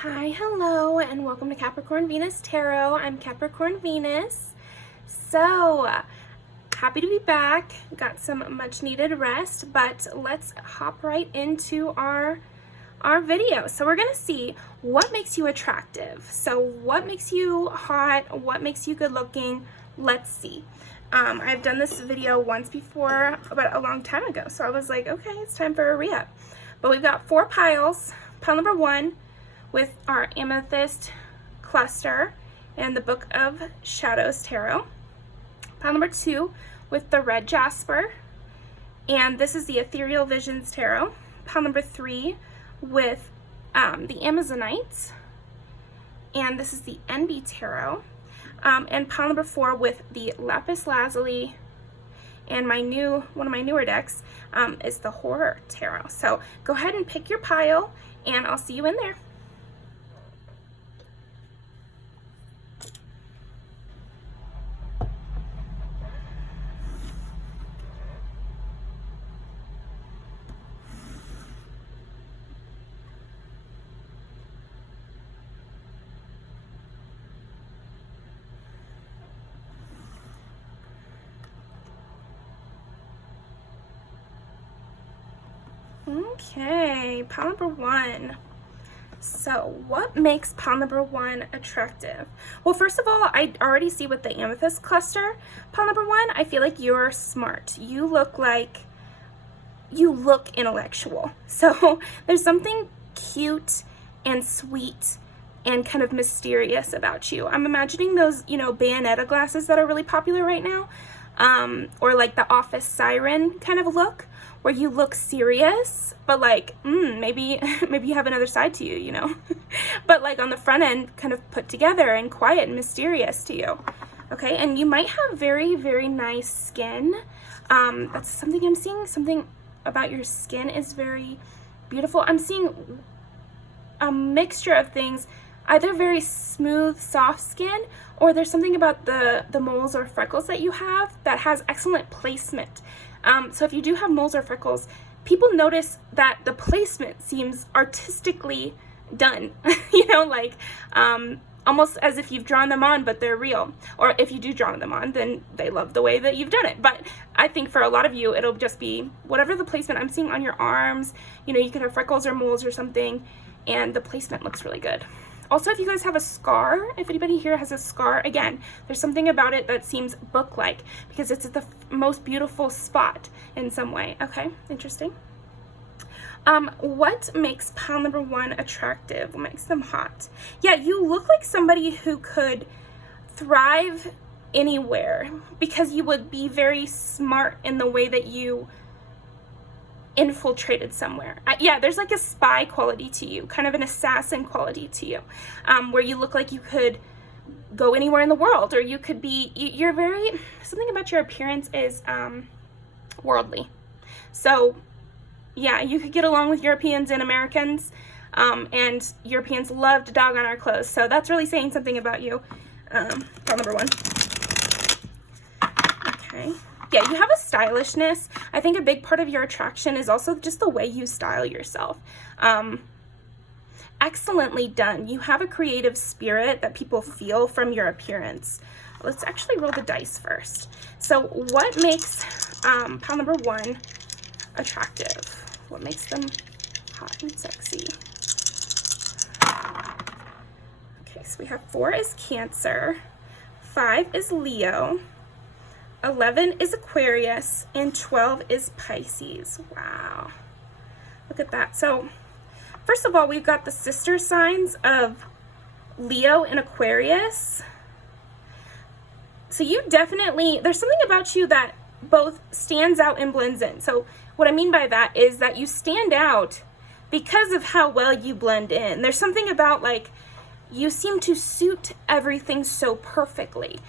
Hi, hello, and welcome to Capricorn Venus Tarot. I'm Capricorn Venus. So, happy to be back. Got some much needed rest, but let's hop right into our video. So we're going to see what makes you attractive. So what makes you hot? What makes you good looking? Let's see. I've done this video once before, about a long time ago. So I was like, okay, it's time for a re-up. But we've got 4 piles. Pile number 1 with our Amethyst cluster and the Book of Shadows Tarot. Pile number 2 with the Red Jasper, and this is the Ethereal Visions Tarot. Pile number 3 with the Amazonites, and this is the Envy Tarot. And pile number 4 with the Lapis Lazuli, and one of my newer decks is the Horror Tarot. So go ahead and pick your pile, and I'll see you in there. Okay, pile number 1. So what makes pile number 1 attractive? Well, first of all, I already see with the Amethyst cluster, pile number 1, I feel like you're smart. You look intellectual. So there's something cute and sweet and kind of mysterious about you. I'm imagining those, Bayonetta glasses that are really popular right now, or like the Office siren kind of look, where you look serious, but like, maybe you have another side to you, but like on the front end, kind of put together and quiet and mysterious to you. Okay, and you might have very, very nice skin. That's something I'm seeing. Something about your skin is very beautiful. I'm seeing a mixture of things, either very smooth, soft skin, or there's something about the moles or freckles that you have that has excellent placement. So if you do have moles or freckles, people notice that the placement seems artistically done, almost as if you've drawn them on, but they're real. Or if you do draw them on, then they love the way that you've done it. But I think for a lot of you, it'll just be whatever the placement I'm seeing on your arms. You could have freckles or moles or something, and the placement looks really good. Also, if you guys have a scar, if anybody here has a scar, again, there's something about it that seems book-like because it's at the most beautiful spot in some way. Okay, interesting. What makes pile number 1 attractive? What makes them hot? Yeah, you look like somebody who could thrive anywhere because you would be very smart in the way that you infiltrated somewhere. Yeah, there's like a spy quality to you, kind of an assassin quality to you, where you look like you could go anywhere in the world, or you could be, you're very, something about your appearance is worldly. So yeah, you could get along with Europeans and Americans, and Europeans love to dog on our clothes. So that's really saying something about you. Pile number 1. Okay. Yeah, you have a stylishness. I think a big part of your attraction is also just the way you style yourself. Excellently done. You have a creative spirit that people feel from your appearance. Let's actually roll the dice first. So what makes pile number 1 attractive? What makes them hot and sexy? Okay, so we have 4 is Cancer, 5 is Leo, 11 is Aquarius, and 12 is Pisces. Wow. Look at that. So, first of all, we've got the sister signs of Leo and Aquarius. So you definitely, there's something about you that both stands out and blends in. So what I mean by that is that you stand out because of how well you blend in. There's something about, like, you seem to suit everything so perfectly.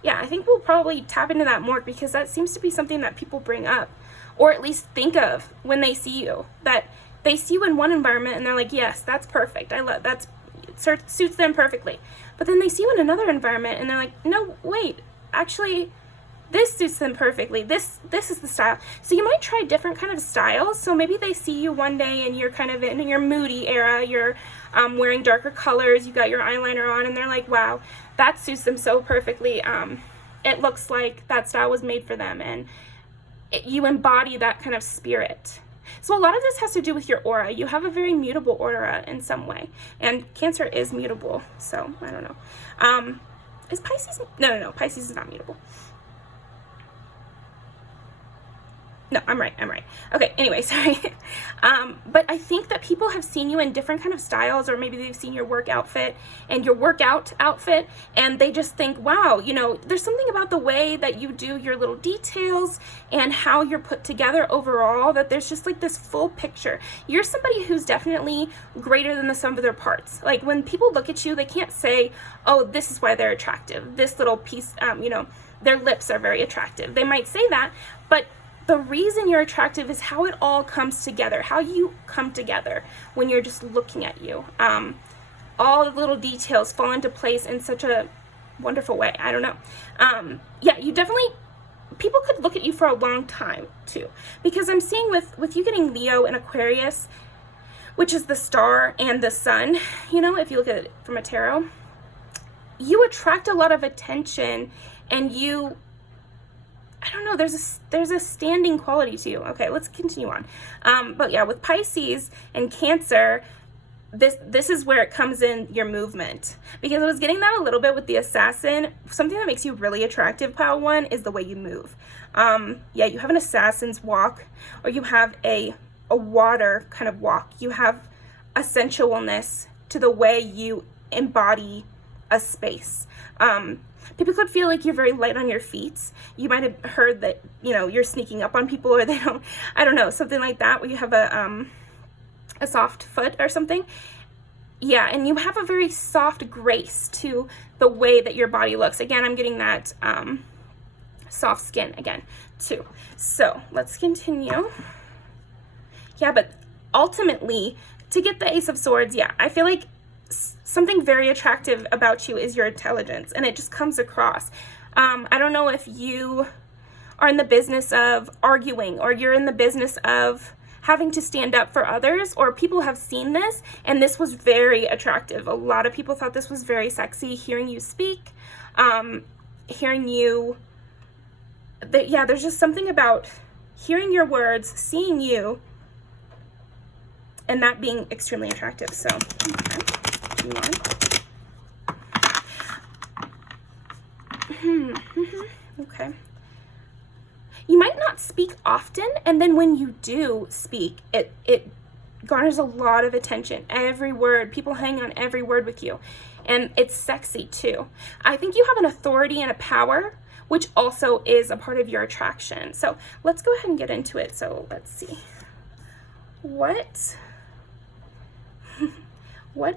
Yeah, I think we'll probably tap into that more because that seems to be something that people bring up, or at least think of when they see you. That they see you in one environment and they're like, yes, that's perfect. I love that. It suits them perfectly. But then they see you in another environment and they're like, no, wait, actually, this suits them perfectly. This is the style. So you might try different kind of styles. So maybe they see you one day and you're kind of in your moody era, you're wearing darker colors, you got your eyeliner on, and they're like, wow, that suits them so perfectly. It looks like that style was made for them, and you embody that kind of spirit. So a lot of this has to do with your aura. You have a very mutable aura in some way, and Cancer is mutable, so I don't know. Is Pisces? No, Pisces is not mutable. No, I'm right. Okay, anyway, sorry. But I think that people have seen you in different kind of styles, or maybe they've seen your work outfit and your workout outfit, and they just think, wow, you know, there's something about the way that you do your little details and how you're put together overall, that there's just like this full picture. You're somebody who's definitely greater than the sum of their parts. Like when people look at you, they can't say, oh, this is why they're attractive. This little piece, you know, their lips are very attractive. They might say that, but the reason you're attractive is how it all comes together, how you come together when you're just looking at you. All the little details fall into place in such a wonderful way. I don't know. Yeah, you definitely, people could look at you for a long time too, because I'm seeing with you getting Leo and Aquarius, which is the star and the sun, you know, if you look at it from a tarot, you attract a lot of attention, and you, I don't know, there's a standing quality to you. Okay, let's continue on. But yeah, with Pisces and Cancer, this is where it comes in your movement, because I was getting that a little bit with the Assassin. Something that makes you really attractive, pile one, is the way you move. Yeah, you have an assassin's walk, or you have a water kind of walk. You have a sensualness to the way you embody a space. People could feel like you're very light on your feet. You might have heard that, you know, you're sneaking up on people, or they don't, I don't know, something like that, where you have a soft foot or something. Yeah, and you have a very soft grace to the way that your body looks. Again, I'm getting that soft skin again, too. So let's continue. Yeah, but ultimately, to get the Ace of Swords, yeah, I feel like something very attractive about you is your intelligence, and it just comes across. I don't know if you are in the business of arguing, or you're in the business of having to stand up for others, or people have seen this and this was very attractive. A lot of people thought this was very sexy, hearing you speak, hearing you, yeah, there's just something about hearing your words, seeing you, and that being extremely attractive. So okay. Okay. You might not speak often, and then when you do speak, it garners a lot of attention. Every word, people hang on every word with you, and it's sexy too. I think you have an authority and a power, which also is a part of your attraction. So let's go ahead and get into it. So let's see. What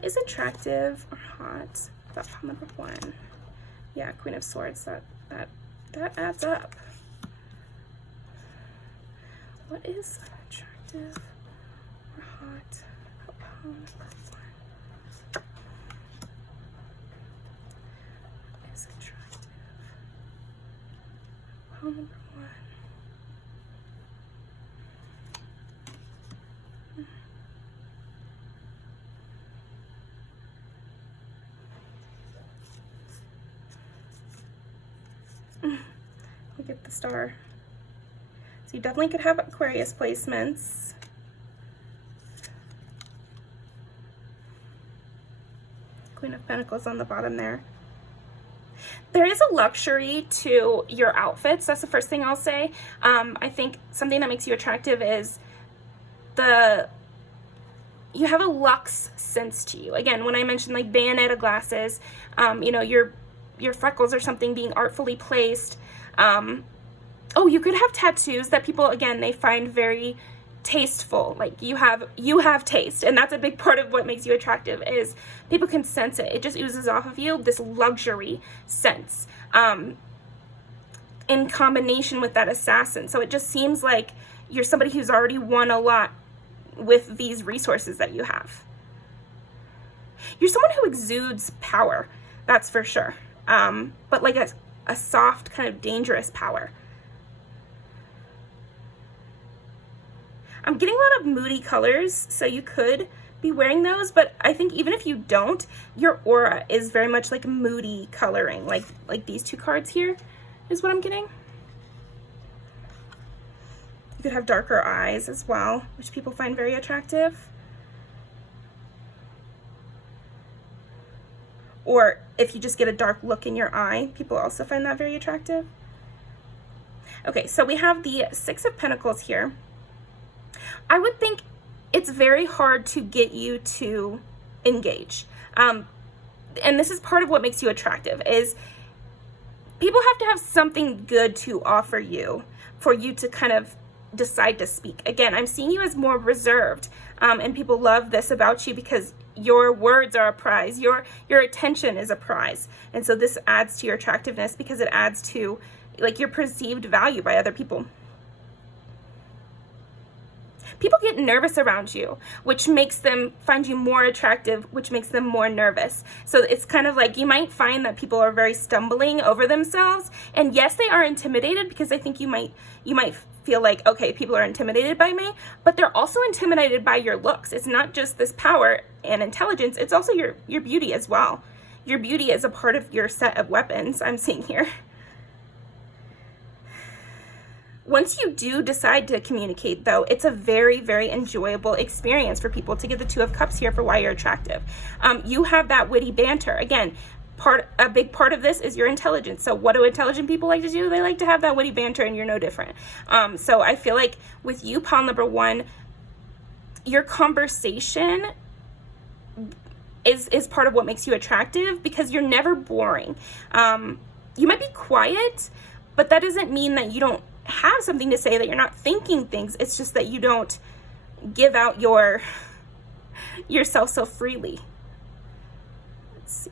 is attractive or hot about pile number one? Yeah, Queen of Swords, that adds up. What is attractive or hot about pile number one? What is attractive about pile number one? We get the star. So you definitely could have Aquarius placements. Queen of Pentacles on the bottom there. There is a luxury to your outfits. That's the first thing I'll say. I think something that makes you attractive is you have a luxe sense to you. Again, when I mentioned like Bayonetta glasses, you know, your freckles or something being artfully placed. Oh, you could have tattoos that people, again, they find very tasteful. Like you have taste, and that's a big part of what makes you attractive, is people can sense it. It just oozes off of you, this luxury sense, in combination with that assassin. So it just seems like you're somebody who's already won a lot with these resources that you have. You're someone who exudes power, that's for sure. But like a a soft, kind of dangerous power. I'm getting a lot of moody colors, so you could be wearing those, but I think even if you don't, your aura is very much like moody coloring, like these two cards here is what I'm getting. You could have darker eyes as well, which people find very attractive. Or if you just get a dark look in your eye, people also find that very attractive. Okay, so we have the Six of Pentacles here. I would think it's very hard to get you to engage. And this is part of what makes you attractive, is people have to have something good to offer you for you to kind of decide to speak. Again, I'm seeing you as more reserved, and people love this about you because your words are a prize. Your attention is a prize. And so this adds to your attractiveness because it adds to like your perceived value by other people. People get nervous around you, which makes them find you more attractive, which makes them more nervous. So it's kind of like you might find that people are very stumbling over themselves. And yes, they are intimidated because I think you might feel like, okay, people are intimidated by me, but they're also intimidated by your looks. It's not just this power and intelligence, it's also your beauty as well. Your beauty is a part of your set of weapons I'm seeing here. Once you do decide to communicate, though, it's a very, very enjoyable experience for people to get the Two of Cups here for why you're attractive. You have that witty banter. Again, a big part of this is your intelligence. So what do intelligent people like to do? They like to have that witty banter, and you're no different. So I feel like with you, pile number one, your conversation is part of what makes you attractive because you're never boring. You might be quiet, but that doesn't mean that you don't have something to say, that you're not thinking things. It's just that you don't give out yourself so freely. Let's see.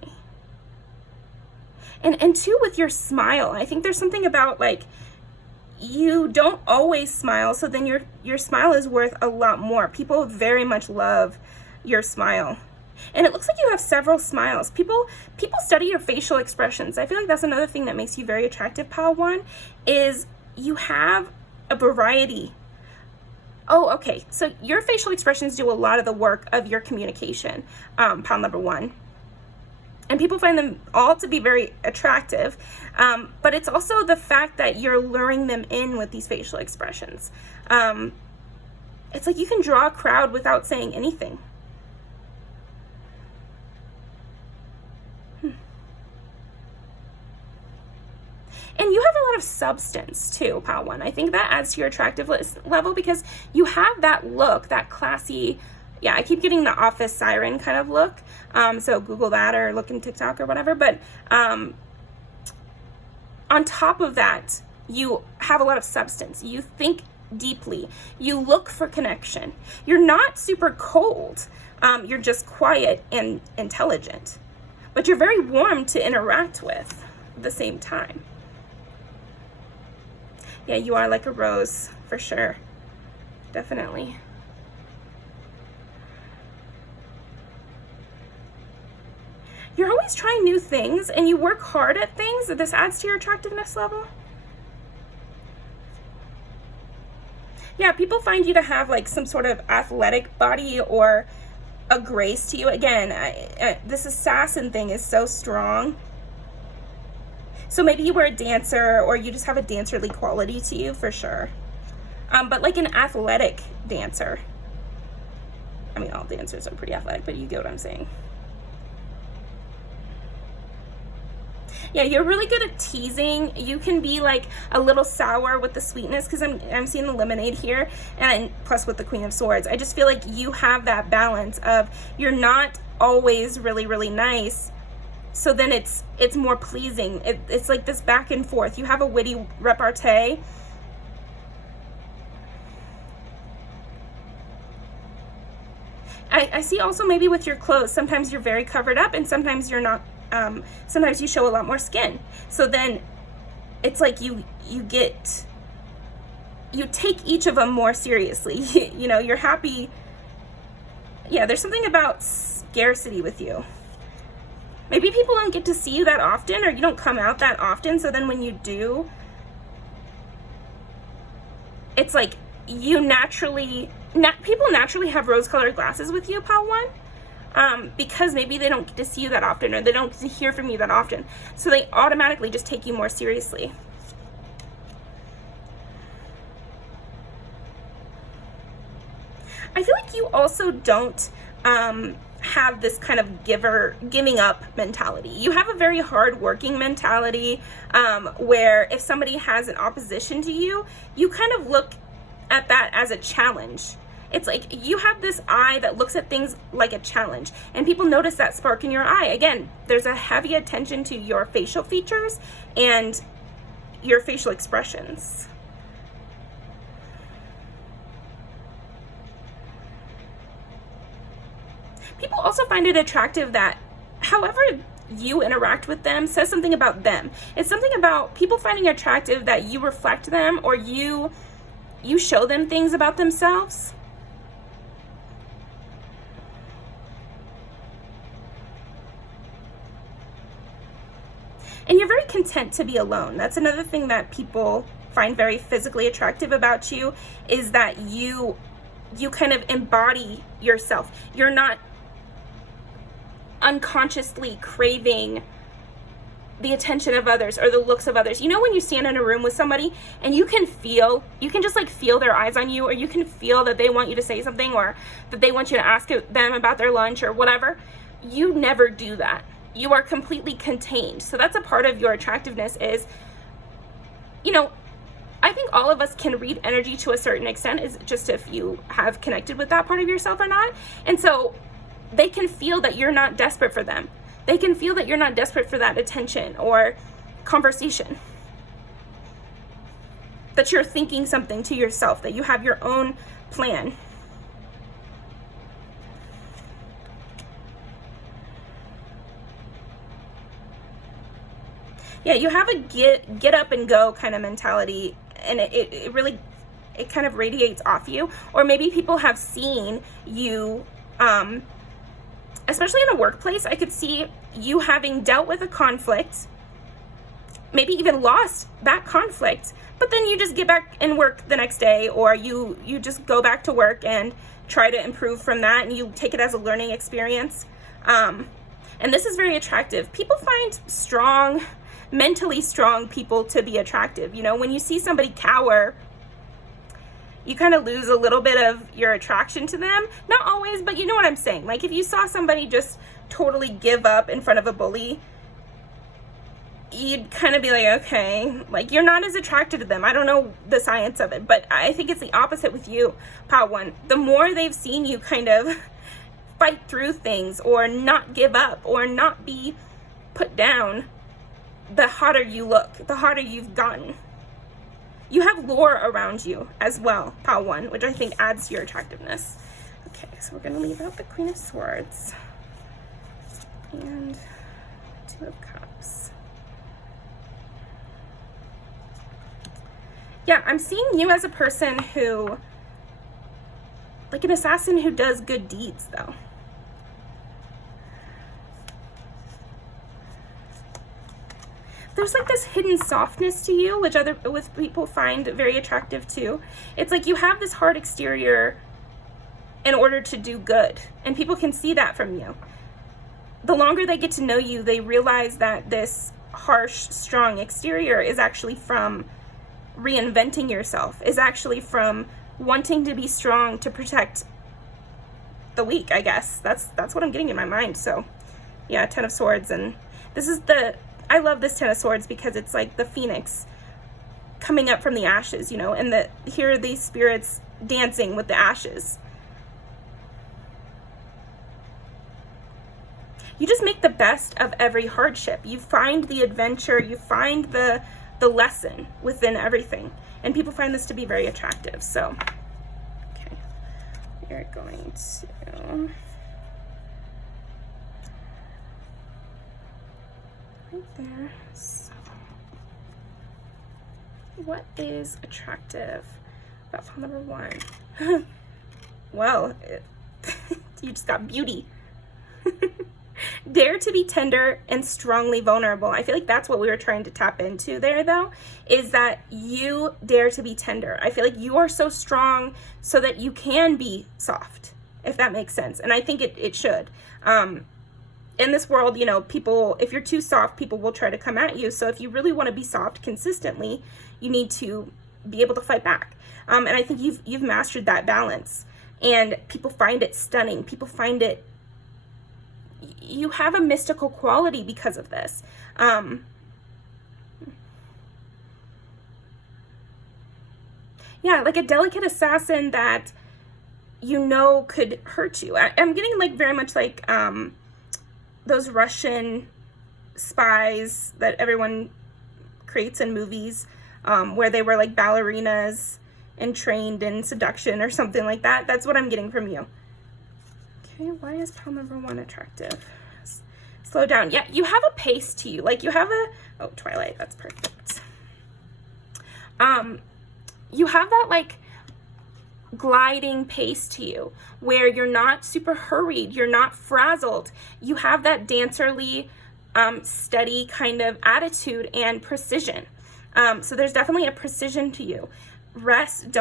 And two, with your smile, I think there's something about like you don't always smile, so then your smile is worth a lot more. People very much love your smile. And it looks like you have several smiles. People study your facial expressions. I feel like that's another thing that makes you very attractive, pile one, is you have a variety. Oh, okay. So your facial expressions do a lot of the work of your communication, pile number one. And people find them all to be very attractive. But it's also the fact that you're luring them in with these facial expressions. It's like you can draw a crowd without saying anything. And you have a lot of substance too, pile one. I think that adds to your attractive level because you have that look, that classy, yeah, I keep getting the office siren kind of look. So Google that or look in TikTok or whatever. But on top of that, you have a lot of substance. You think deeply. You look for connection. You're not super cold. You're just quiet and intelligent. But you're very warm to interact with at the same time. Yeah, you are like a rose, for sure. Definitely. You're always trying new things, and you work hard at things. This adds to your attractiveness level. Yeah, people find you to have like some sort of athletic body or a grace to you. Again, this assassin thing is so strong. So maybe you were a dancer or you just have a dancerly quality to you, for sure. But like an athletic dancer. I mean, all dancers are pretty athletic, but you get what I'm saying. Yeah, you're really good at teasing. You can be like a little sour with the sweetness because I'm seeing the lemonade here, and plus with the Queen of Swords. I just feel like you have that balance of you're not always really, really nice. So then it's more pleasing. It's like this back and forth. You have a witty repartee. I see also maybe with your clothes, sometimes you're very covered up and sometimes you're not. Sometimes you show a lot more skin. So then it's like you take each of them more seriously. You know, you're happy. Yeah, there's something about scarcity with you. Maybe people don't get to see you that often, or you don't come out that often, so then when you do, it's like you naturally, people naturally have rose-colored glasses with you, Pile 1, because maybe they don't get to see you that often, or they don't get to hear from you that often, so they automatically just take you more seriously. I feel like you also don't have this kind of giving up mentality. You have a very hard-working mentality, where if somebody has an opposition to you, you kind of look at that as a challenge. It's like you have this eye that looks at things like a challenge, and people notice that spark in your eye. Again, there's a heavy attention to your facial features and your facial expressions. People also find it attractive that however you interact with them says something about them. It's something about people finding attractive that you reflect them, or you show them things about themselves. And you're very content to be alone. That's another thing that people find very physically attractive about you, is that you kind of embody yourself. You're not unconsciously craving the attention of others or the looks of others. You know, when you stand in a room with somebody and you can just like feel their eyes on you, or you can feel that they want you to say something, or that they want you to ask them about their lunch or whatever. You never do that. You are completely contained. So that's a part of your attractiveness is, you know, I think all of us can read energy to a certain extent, is just if you have connected with that part of yourself or not. And so they can feel that you're not desperate for them. They can feel that you're not desperate for that attention or conversation. That you're thinking something to yourself, that you have your own plan. Yeah, you have a get up and go kind of mentality, and it really, it kind of radiates off you. Or maybe people have seen you, especially in a workplace, I could see you having dealt with a conflict, maybe even lost that conflict, but then you just get back and work the next day, or you just go back to work and try to improve from that, and you take it as a learning experience. And this is very attractive. People find mentally strong people to be attractive. You know, when you see somebody cower, you kind of lose a little bit of your attraction to them. Not always, but you know what I'm saying. Like if you saw somebody just totally give up in front of a bully, you'd kind of be like, okay, like you're not as attracted to them. I don't know the science of it, but I think it's the opposite with you, Pile 1. The more they've seen you kind of fight through things, or not give up, or not be put down, the hotter you look, the hotter you've gotten. You have lore around you as well, Pile 1, which I think adds to your attractiveness. Okay, so we're going to leave out the Queen of Swords and Two of Cups. Yeah, I'm seeing you as a person who, like an assassin who does good deeds, though. There's like this hidden softness to you, which with people find very attractive too. It's like you have this hard exterior in order to do good, and people can see that from you. The longer they get to know you, they realize that this harsh, strong exterior is actually from reinventing yourself, is actually from wanting to be strong to protect the weak, I guess. That's what I'm getting in my mind. So yeah, Ten of Swords, and this is I love this Ten of Swords because it's like the phoenix coming up from the ashes, you know, and here are these spirits dancing with the ashes. You just make the best of every hardship. You find the adventure, you find the lesson within everything. And people find this to be very attractive. So, okay, we are going to... right there. So, what is attractive about pile number 1? Well, you just got beauty. Dare to be tender and strongly vulnerable. I feel like that's what we were trying to tap into there, though, is that you dare to be tender. I feel like you are so strong so that you can be soft, if that makes sense. And I think it should. In this world, you know, people, if you're too soft, people will try to come at you. So if you really want to be soft consistently, you need to be able to fight back. And I think you've mastered that balance. And people find it stunning. People find it, you have a mystical quality because of this. Yeah, like a delicate assassin that you know could hurt you. I'm getting like very much like those Russian spies that everyone creates in movies, where they were like ballerinas and trained in seduction or something like that. That's what I'm getting from you. Okay, why is pile number 1 attractive? Slow down. Yeah, you have a pace to you. Like you have a, oh, Twilight, that's perfect. You have that like gliding pace to you where you're not super hurried, you're not frazzled. You have that dancerly, steady kind of attitude and precision. So there's definitely a precision to you. Rest,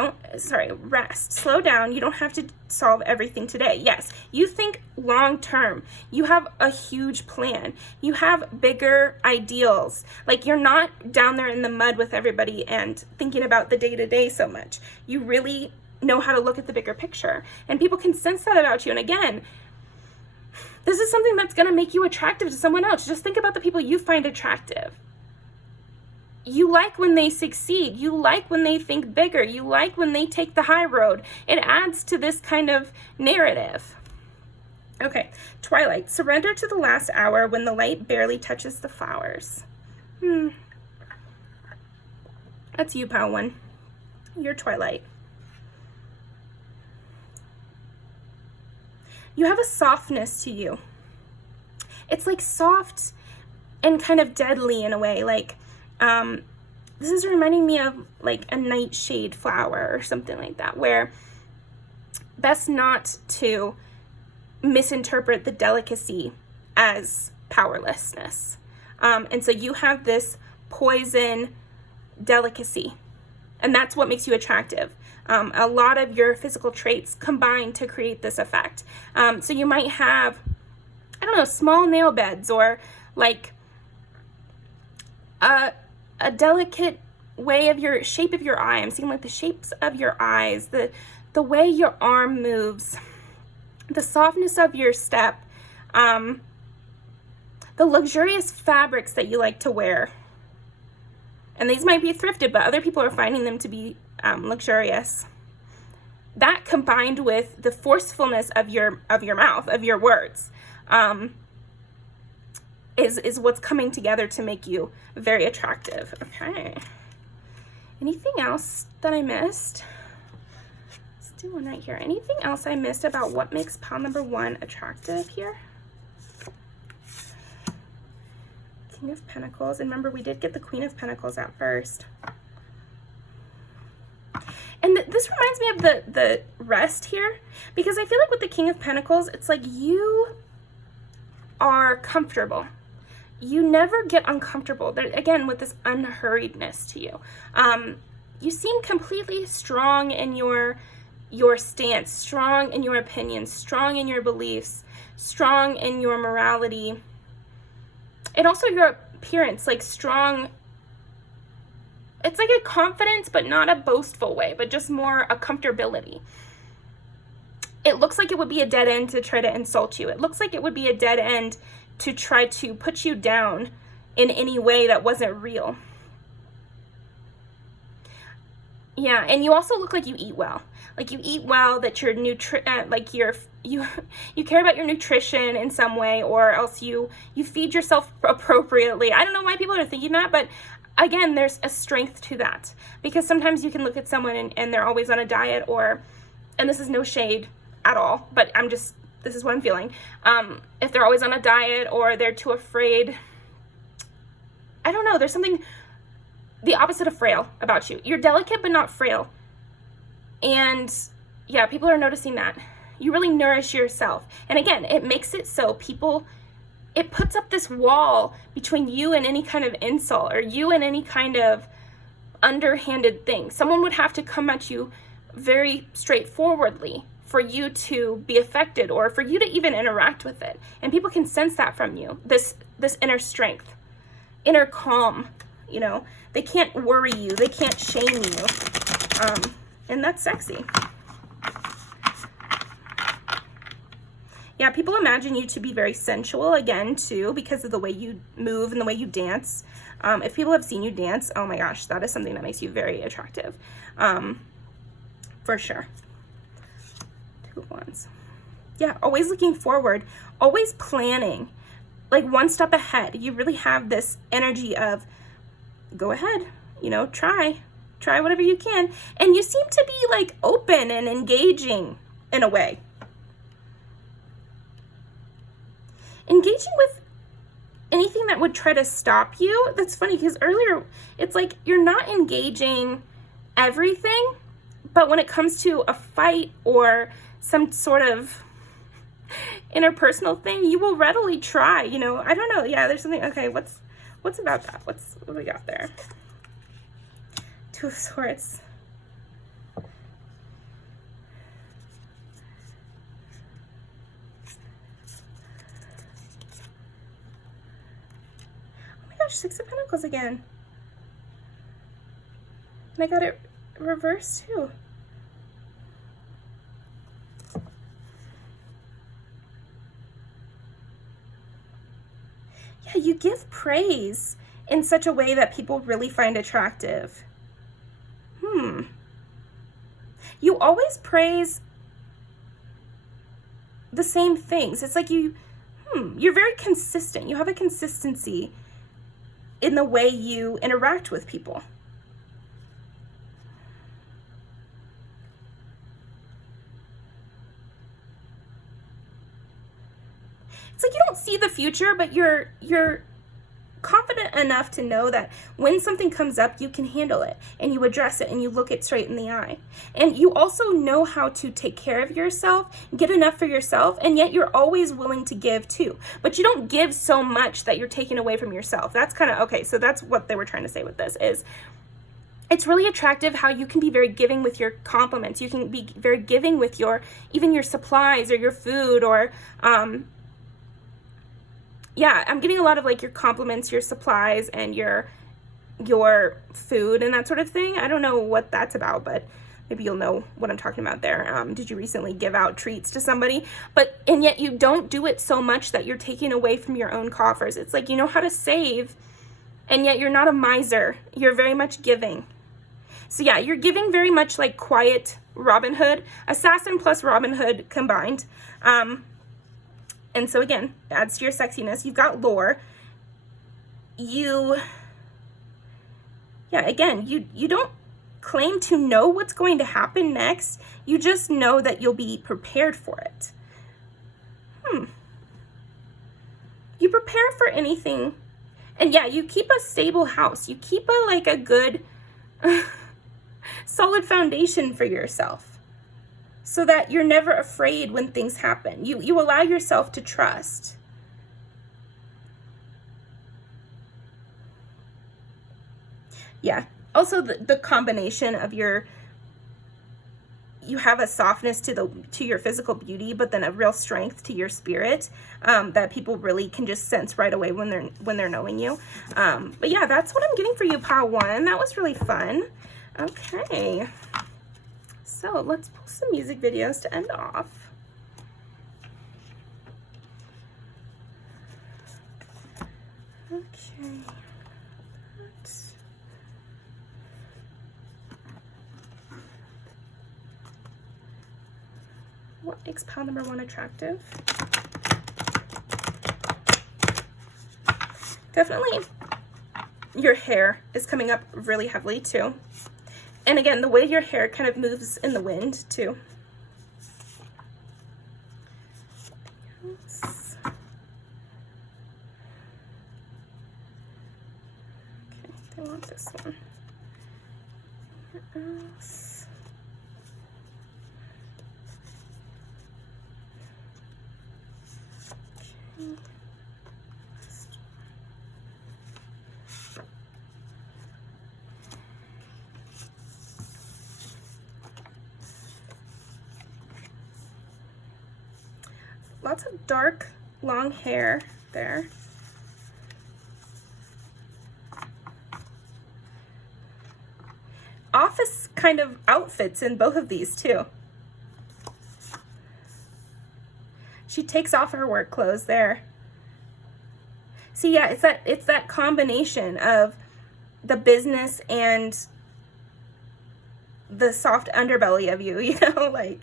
slow down. You don't have to solve everything today. Yes, you think long term. You have a huge plan. You have bigger ideals. Like you're not down there in the mud with everybody and thinking about the day-to-day so much. You really know how to look at the bigger picture. And people can sense that about you. And again, this is something that's going to make you attractive to someone else. Just think about the people you find attractive. You like when they succeed. You like when they think bigger. You like when they take the high road. It adds to this kind of narrative. Okay, Twilight. Surrender to the last hour when the light barely touches the flowers. That's you, pile 1. You're Twilight. You have a softness to you. It's like soft and kind of deadly in a way. Like, this is reminding me of like a nightshade flower or something like that, where best not to misinterpret the delicacy as powerlessness. And so you have this poison delicacy, and that's what makes you attractive. A lot of your physical traits combine to create this effect. So you might have, I don't know, small nail beds, or like a delicate way of your shape of your eye. I'm seeing like the shapes of your eyes, the way your arm moves, the softness of your step, the luxurious fabrics that you like to wear. And these might be thrifted, but other people are finding them to be luxurious. That combined with the forcefulness of your mouth, of your words, is what's coming together to make you very attractive. Okay. Anything else that I missed? Let's do one right here. Anything else I missed about what makes pile number 1 attractive here? King of Pentacles. And remember, we did get the Queen of Pentacles at first. And this reminds me of the rest here, because I feel like with the King of Pentacles, it's like you are comfortable. You never get uncomfortable. There, again, with this unhurriedness to you. You seem completely strong in your stance, strong in your opinions, strong in your beliefs, strong in your morality. And also your appearance, like strong. It's like a confidence, but not a boastful way, but just more a comfortability. It looks like it would be a dead end to try to insult you. It looks like it would be a dead end to try to put you down in any way that wasn't real. Yeah, and you also look like you eat well. Like you eat well, that you're you care about your nutrition in some way, or else you feed yourself appropriately. I don't know why people are thinking that, but again, there's a strength to that, because sometimes you can look at someone and they're always on a diet, and this is no shade at all, but this is what I'm feeling. If they're always on a diet, or they're too afraid, I don't know, there's something the opposite of frail about you. You're delicate, but not frail. And yeah, people are noticing that. You really nourish yourself. And again, it makes it so people it puts up this wall between you and any kind of insult or you and any kind of underhanded thing. Someone would have to come at you very straightforwardly for you to be affected or for you to even interact with it. And people can sense that from you, this inner strength, inner calm, you know. They can't worry you, they can't shame you, and that's sexy. Yeah, people imagine you to be very sensual, again, too, because of the way you move and the way you dance. If people have seen you dance, oh my gosh, that is something that makes you very attractive, for sure. 2 of Wands. Yeah, always looking forward, always planning, like one step ahead. You really have this energy of, go ahead, you know, try whatever you can. And you seem to be like open and engaging in a way. Engaging with anything that would try to stop you. That's funny because earlier it's like you're not engaging everything, but when it comes to a fight or some sort of interpersonal thing, you will readily try, you know. I don't know. Yeah, there's something. Okay, what's about that? What do we got there? 2 of Swords. Oh my gosh, 6 of Pentacles again. And I got it reversed too. Yeah, you give praise in such a way that people really find attractive. You always praise the same things. It's like you're very consistent. You have a consistency in the way you interact with people. It's like you don't see the future, but you're confident enough to know that when something comes up, you can handle it and you address it and you look it straight in the eye. And you also know how to take care of yourself, get enough for yourself, and yet you're always willing to give too. But you don't give so much that you're taking away from yourself. That's kind of, okay, so that's what they were trying to say with this is, it's really attractive how you can be very giving with your compliments. You can be very giving with even your supplies or your food or, yeah, I'm getting a lot of like your compliments, your supplies, and your food and that sort of thing. I don't know what that's about, but maybe you'll know what I'm talking about there. Did you recently give out treats to somebody? And yet you don't do it so much that you're taking away from your own coffers. It's like you know how to save, and yet you're not a miser. You're very much giving. So yeah, you're giving very much like quiet Robin Hood, assassin plus Robin Hood combined. And so again, adds to your sexiness. You've got lore. Again, you don't claim to know what's going to happen next. You just know that you'll be prepared for it. You prepare for anything. And yeah, you keep a stable house. You keep a good solid foundation for yourself, so that you're never afraid when things happen. You allow yourself to trust. Yeah. Also, the combination of you have a softness to your physical beauty, but then a real strength to your spirit, that people really can just sense right away when they're knowing you. But yeah, that's what I'm getting for you, Pile 1. That was really fun. Okay. So let's pull some music videos to end off. Okay. What makes pile number 1 attractive? Definitely your hair is coming up really heavily too. And again, the way your hair kind of moves in the wind too. Yes. Okay, I want this one. Yes. Okay. lots of dark, long hair there. Office kind of outfits in both of these too. She takes off her work clothes there. See, yeah, it's that combination of the business and the soft underbelly of you, you know, like.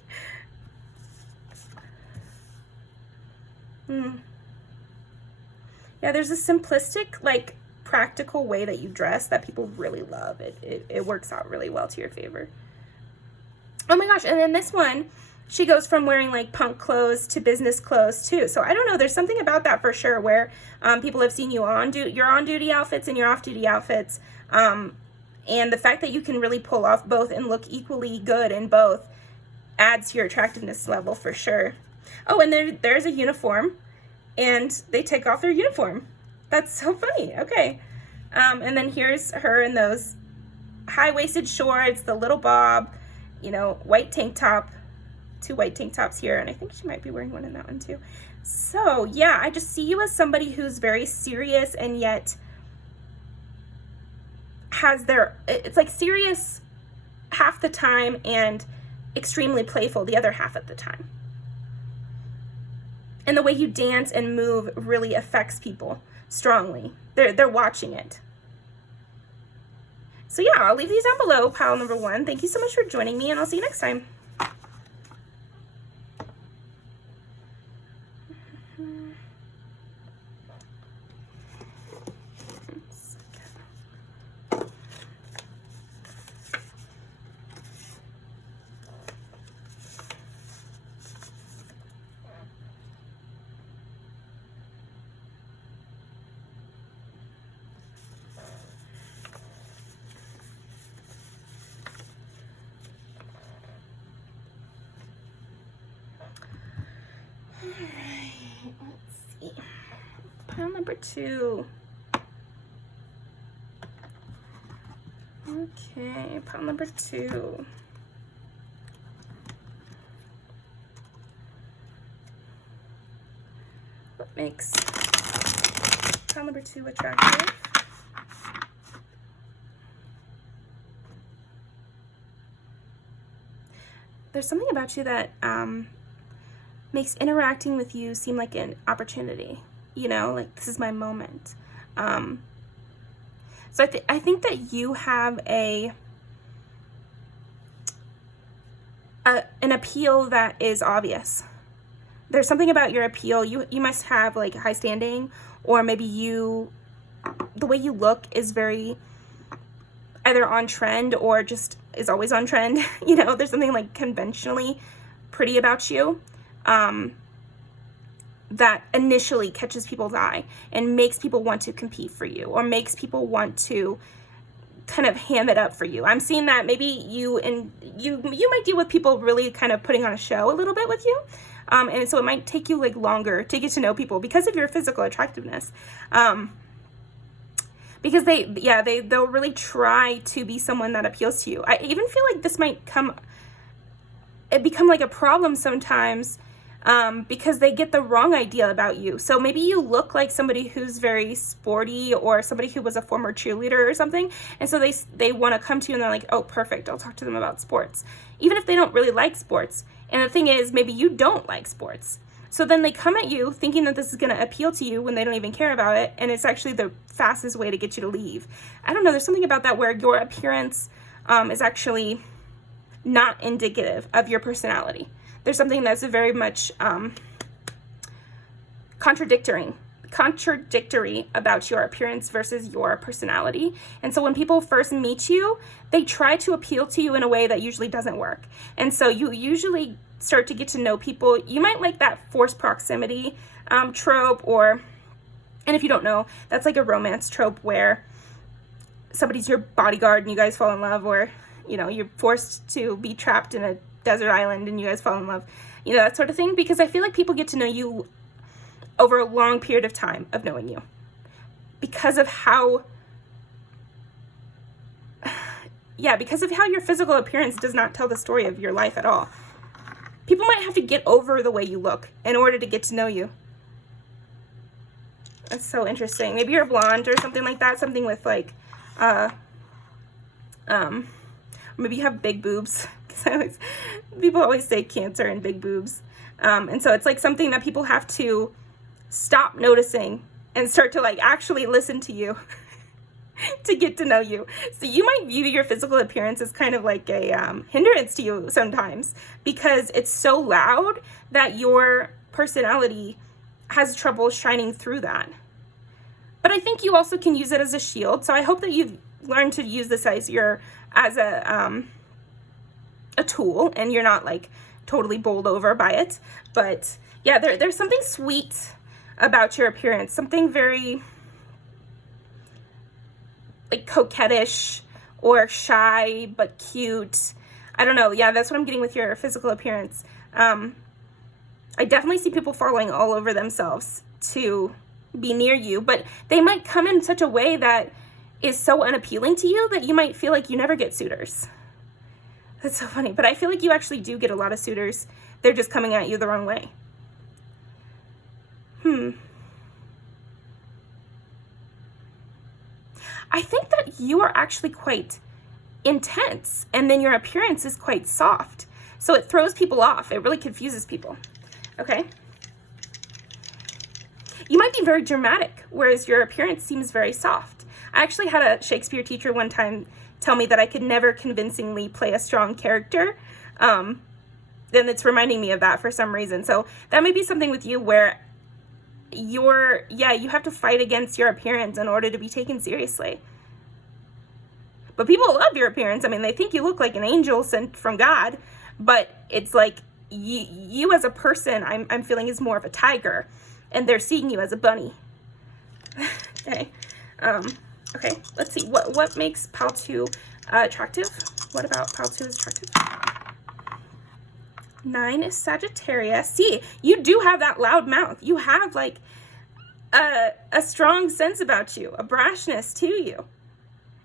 Yeah, there's a simplistic, like, practical way that you dress that people really love. It works out really well to your favor. Oh my gosh, and then this one, she goes from wearing like punk clothes to business clothes too. So I don't know, there's something about that for sure where people have seen you your on-duty outfits and your off-duty outfits. And the fact that you can really pull off both and look equally good in both adds to your attractiveness level for sure. Oh, and there's a uniform, and they take off their uniform. That's so funny. Okay. And then here's her in those high-waisted shorts, the little bob, you know, white tank top, 2 white tank tops here, and I think she might be wearing one in that one too. So yeah, I just see you as somebody who's very serious and yet has it's like serious half the time and extremely playful the other half of the time. And the way you dance and move really affects people strongly. They're watching it. So yeah, I'll leave these down below, pile number 1. Thank you so much for joining me, and I'll see you next time. Alright, let's see. Pile number 2. Okay, pile number 2. What makes pile number 2 attractive? There's something about you that makes interacting with you seem like an opportunity, you know, like this is my moment. So I think that you have an appeal that is obvious. There's something about your appeal. You must have like high standing, or maybe the way you look is very either on trend or just is always on trend. You know, there's something like conventionally pretty about you. That initially catches people's eye and makes people want to compete for you, or makes people want to kind of ham it up for you. I'm seeing that maybe you might deal with people really kind of putting on a show a little bit with you. And so it might take you like longer to get to know people because of your physical attractiveness. Because they'll really try to be someone that appeals to you. I even feel like this might become like a problem sometimes, because they get the wrong idea about you. So maybe you look like somebody who's very sporty, or somebody who was a former cheerleader or something, and so they want to come to you and they're like, oh, perfect, I'll talk to them about sports, even if they don't really like sports. And the thing is, maybe you don't like sports. So then they come at you thinking that this is going to appeal to you when they don't even care about it, and it's actually the fastest way to get you to leave. I don't know, there's something about that where your appearance is actually not indicative of your personality. There's something that's very much contradictory about your appearance versus your personality. And so when people first meet you, they try to appeal to you in a way that usually doesn't work. And so you usually start to get to know people. You might like that forced proximity trope, and if you don't know, that's like a romance trope where somebody's your bodyguard and you guys fall in love, or, you know, you're forced to be trapped in a desert island and you guys fall in love, you know, that sort of thing. Because I feel like people get to know you over a long period of time of knowing you because of how your physical appearance does not tell the story of your life at all. people might have to get over the way you look in order to get to know you. That's so interesting. Maybe you're blonde or something like that. Something with like, maybe you have big boobs. People always say Cancer and big boobs. And so it's like something that people have to stop noticing and start to like actually listen to you to get to know you. So you might view your physical appearance as kind of like a hindrance to you sometimes, because it's so loud that your personality has trouble shining through that. But I think you also can use it as a shield. So I hope that you've learned to use this as a tool, and you're not like totally bowled over by it. But yeah, there's something sweet about your appearance, something very like coquettish or shy but cute. I don't know. Yeah, that's what I'm getting with your physical appearance. I definitely see people falling all over themselves to be near you, but they might come in such a way that is so unappealing to you that you might feel like you never get suitors. That's so funny, but I feel like you actually do get a lot of suitors. They're just coming at you the wrong way. I think that you are actually quite intense, and then your appearance is quite soft. So it throws people off. It really confuses people. Okay? You might be very dramatic, whereas your appearance seems very soft. I actually had a Shakespeare teacher one time tell me that I could never convincingly play a strong character. Then it's reminding me of that for some reason. So that may be something with you where you have to fight against your appearance in order to be taken seriously. But people love your appearance. I mean, they think you look like an angel sent from God, but it's like you as a person, I'm feeling is more of a tiger, and they're seeing you as a bunny. Okay. Okay, let's see. What makes Pal 2 attractive? What about Pal 2 is attractive? 9 is Sagittarius. See, you do have that loud mouth. You have like a strong sense about you, a brashness to you.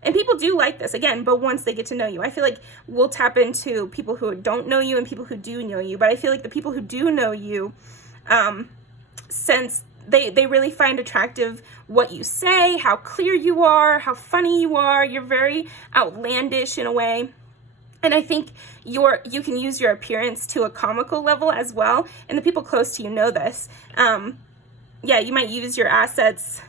And people do like this, again, but once they get to know you. I feel like we'll tap into people who don't know you and people who do know you. But I feel like the people who do know you, since they really find attractive what you say, how clear you are, how funny you are. You're very outlandish in a way. And I think you can use your appearance to a comical level as well. And the people close to you know this. Yeah, you might use your assets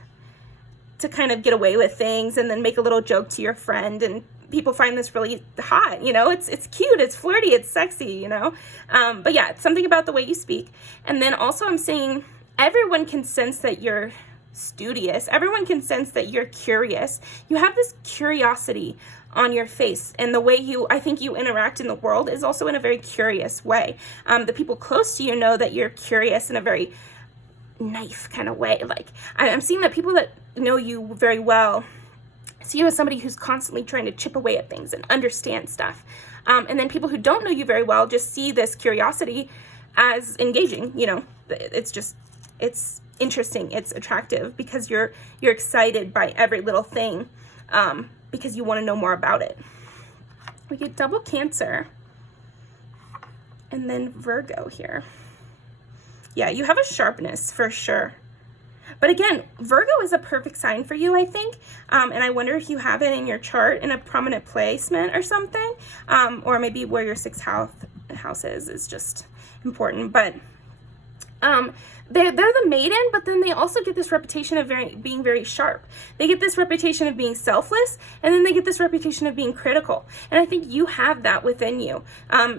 to kind of get away with things and then make a little joke to your friend, and people find this really hot, you know. It's cute, it's flirty, it's sexy, you know. But yeah, it's something about the way you speak. And then also I'm saying everyone can sense that you're studious. Everyone can sense that you're curious. You have this curiosity on your face, and the way I think you interact in the world is also in a very curious way. The people close to you know that you're curious in a very nice kind of way. Like, I'm seeing that people that know you very well see you as somebody who's constantly trying to chip away at things and understand stuff. And then people who don't know you very well just see this curiosity as engaging. You know, it's interesting, it's attractive, because you're excited by every little thing, because you want to know more about it. We get double Cancer and then Virgo here. Yeah, you have a sharpness for sure. But again, Virgo is a perfect sign for you, I think. And I wonder if you have it in your chart in a prominent placement or something. Or maybe where your 6th house is just important. But they're the maiden, but then they also get this reputation of being very sharp. They get this reputation of being selfless, and then they get this reputation of being critical. And I think you have that within you.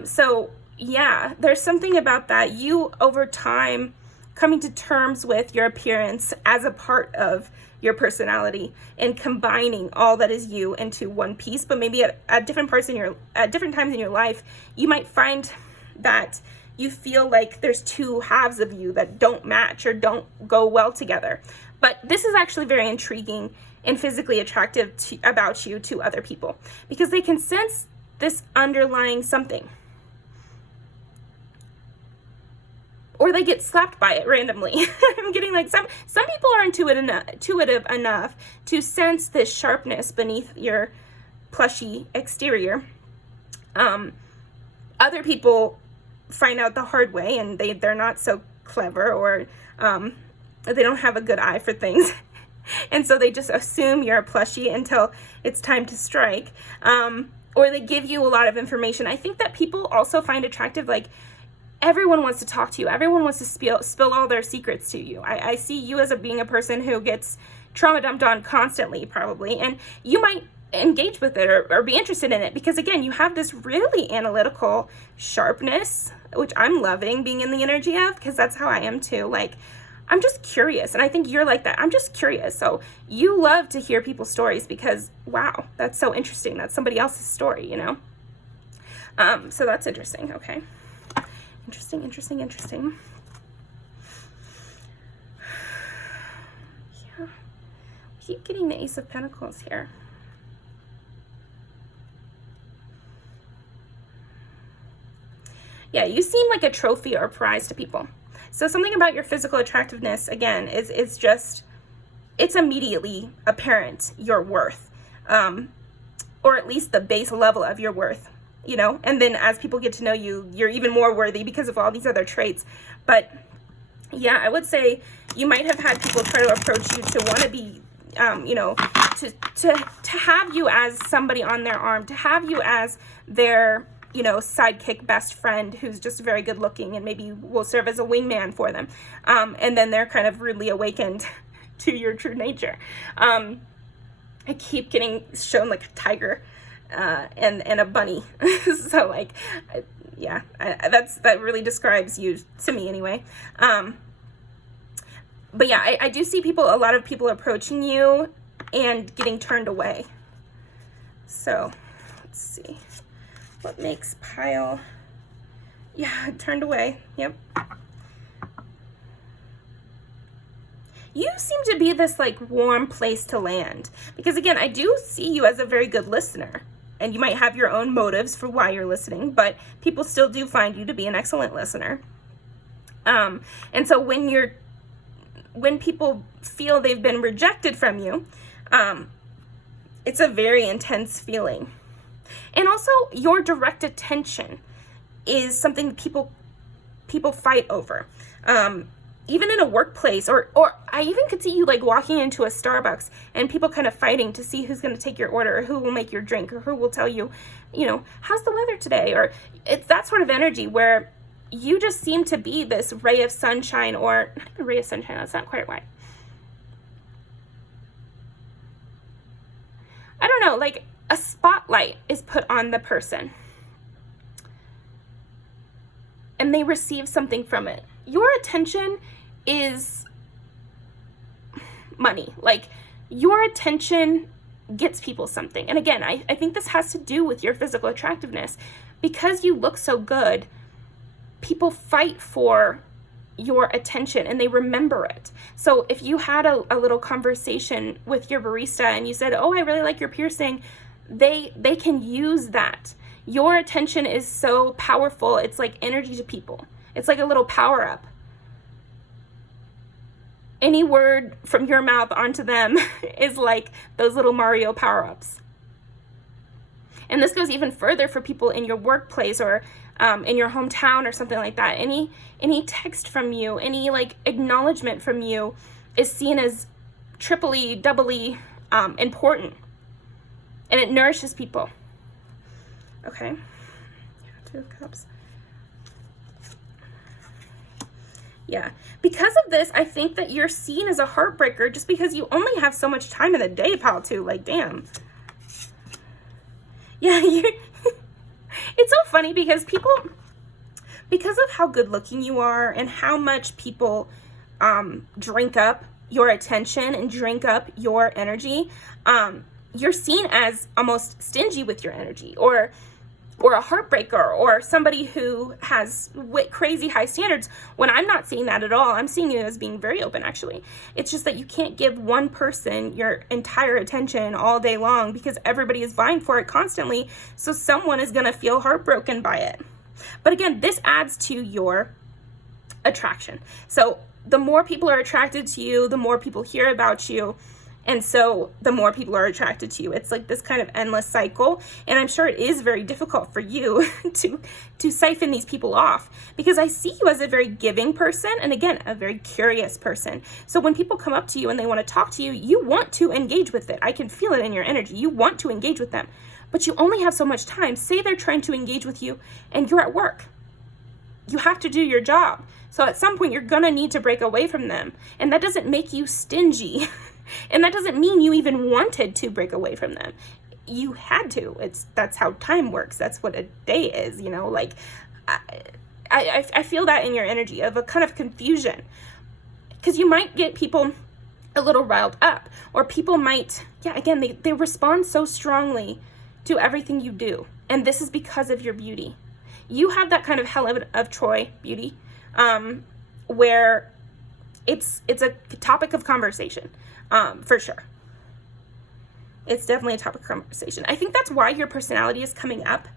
So yeah, there's something about that. You, over time, coming to terms with your appearance as a part of your personality and combining all that is you into one piece. But maybe at different times in your life, you might find that you feel like there's two halves of you that don't match or don't go well together. But this is actually very intriguing and physically attractive about you to other people, because they can sense this underlying something. Or they get slapped by it randomly. I'm getting like some people are intuitive enough to sense this sharpness beneath your plushy exterior. Other people find out the hard way, and they're not so clever, or they don't have a good eye for things. And so they just assume you're a plushie until it's time to strike. Or they give you a lot of information. I think that people also find attractive, like, everyone wants to talk to you. Everyone wants to spill all their secrets to you. I see you as being a person who gets trauma dumped on constantly, probably. And you might engage with it or be interested in it, because again, you have this really analytical sharpness, which I'm loving being in the energy of, because that's how I am too. Like, I'm just curious, and I think you're like that. I'm just curious. So you love to hear people's stories because, wow, that's so interesting. That's somebody else's story, you know? So that's interesting. Okay. Interesting, interesting, interesting. Yeah. We keep getting the Ace of Pentacles here. Yeah, you seem like a trophy or a prize to people. So something about your physical attractiveness, again, is just, it's immediately apparent your worth, or at least the base level of your worth, you know? And then as people get to know you, you're even more worthy because of all these other traits. But yeah, I would say you might have had people try to approach you to want to be, you know, to have you as somebody on their arm, to have you as their, you know, sidekick best friend who's just very good looking and maybe will serve as a wingman for them. And then they're kind of rudely awakened to your true nature. I keep getting shown like a tiger and a bunny. So like, yeah, that really describes you to me anyway. But yeah, I do see a lot of people approaching you and getting turned away. So let's see. What makes pile? Yeah, turned away. Yep. You seem to be this like warm place to land, because again, I do see you as a very good listener, and you might have your own motives for why you're listening, but people still do find you to be an excellent listener. And so when people feel they've been rejected from you, it's a very intense feeling. And also, your direct attention is something people fight over. Even in a workplace, or I even could see you like walking into a Starbucks and people kind of fighting to see who's going to take your order, or who will make your drink, or who will tell you, you know, how's the weather today? Or it's that sort of energy where you just seem to be this ray of sunshine, or not even ray of sunshine, that's not quite right. I don't know, like a spotlight is put on the person and they receive something from it. Your attention is money. Like, your attention gets people something. And again, I think this has to do with your physical attractiveness. Because you look so good, people fight for your attention and they remember it. So if you had a little conversation with your barista and you said, oh, I really like your piercing, they can use that. Your attention is so powerful. It's like energy to people. It's like a little power up. Any word from your mouth onto them is like those little Mario power-ups. And this goes even further for people in your workplace, or in your hometown or something like that. Any text from you, any like acknowledgement from you is seen as triply, doubly important. And it nourishes people. Okay. Yeah, 2 of Cups. Yeah. Because of this, I think that you're seen as a heartbreaker just because you only have so much time in the day, pal, too. Like, damn. Yeah, it's so funny because because of how good looking you are and how much people drink up your attention and drink up your energy, you're seen as almost stingy with your energy, or a heartbreaker, or somebody who has crazy high standards, when I'm not seeing that at all. I'm seeing you as being very open, actually. It's just that you can't give one person your entire attention all day long because everybody is vying for it constantly, so someone is going to feel heartbroken by it. But again, this adds to your attraction. So the more people are attracted to you, the more people hear about you, And so the more people are attracted to you. It's like this kind of endless cycle. And I'm sure it is very difficult for you to siphon these people off, because I see you as a very giving person, and again, a very curious person. So when people come up to you and they want to talk to you, you want to engage with it. I can feel it in your energy. You want to engage with them, but you only have so much time. Say they're trying to engage with you and you're at work. You have to do your job. So at some point you're gonna need to break away from them. And that doesn't make you stingy. And that doesn't mean you even wanted to break away from them. You had to. That's how time works. That's what a day is, you know, like I feel that in your energy of a kind of confusion, because you might get people a little riled up, or people might, again, they respond so strongly to everything you do. And this is because of your beauty. You have that kind of Helen of Troy beauty, where it's a topic of conversation, for sure. It's definitely a topic of conversation. I think that's why your personality is coming up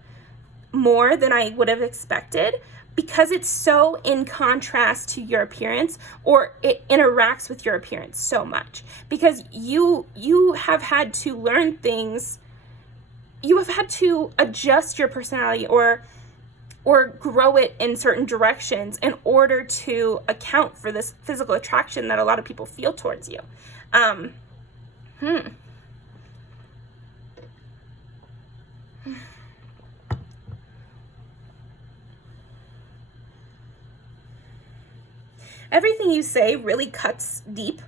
more than I would have expected, because it's so in contrast to your appearance, or it interacts with your appearance so much, because you have had to learn things. You have had to adjust your personality or grow it in certain directions in order to account for this physical attraction that a lot of people feel towards you. Everything you say really cuts deep,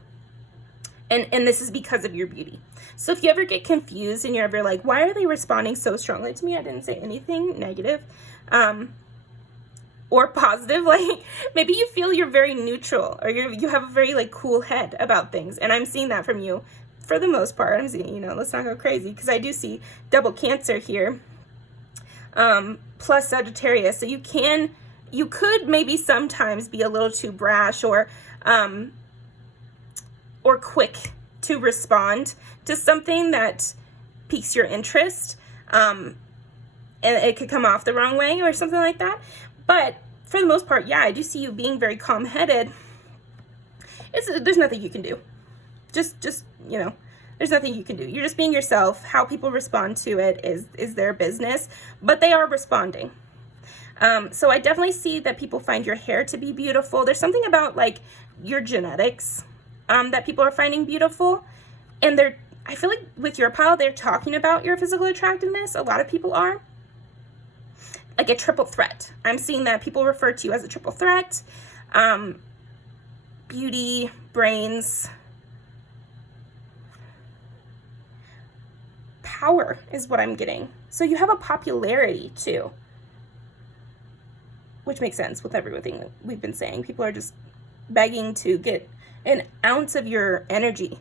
and this is because of your beauty. So if you ever get confused and you're ever like, why are they responding so strongly to me? I didn't say anything negative or positive. Like, maybe you feel you're very neutral, or you have a very like cool head about things, and I'm seeing that from you for the most part. I'm seeing, you know, let's not go crazy, because I do see double Cancer here, plus Sagittarius. So you could maybe sometimes be a little too brash or quick to respond to something that piques your interest, and it could come off the wrong way or something like that. But for the most part, yeah, I do see you being very calm-headed. There's nothing you can do. Just you know, there's nothing you can do. You're just being yourself. How people respond to it is their business, but they are responding. So I definitely see that people find your hair to be beautiful. There's something about like your genetics that people are finding beautiful. And I feel like with your pile, they're talking about your physical attractiveness. A lot of people are. Like a triple threat. I'm seeing that people refer to you as a triple threat. Beauty, brains, power is what I'm getting. So you have a popularity too, which makes sense with everything that we've been saying. People are just begging to get an ounce of your energy.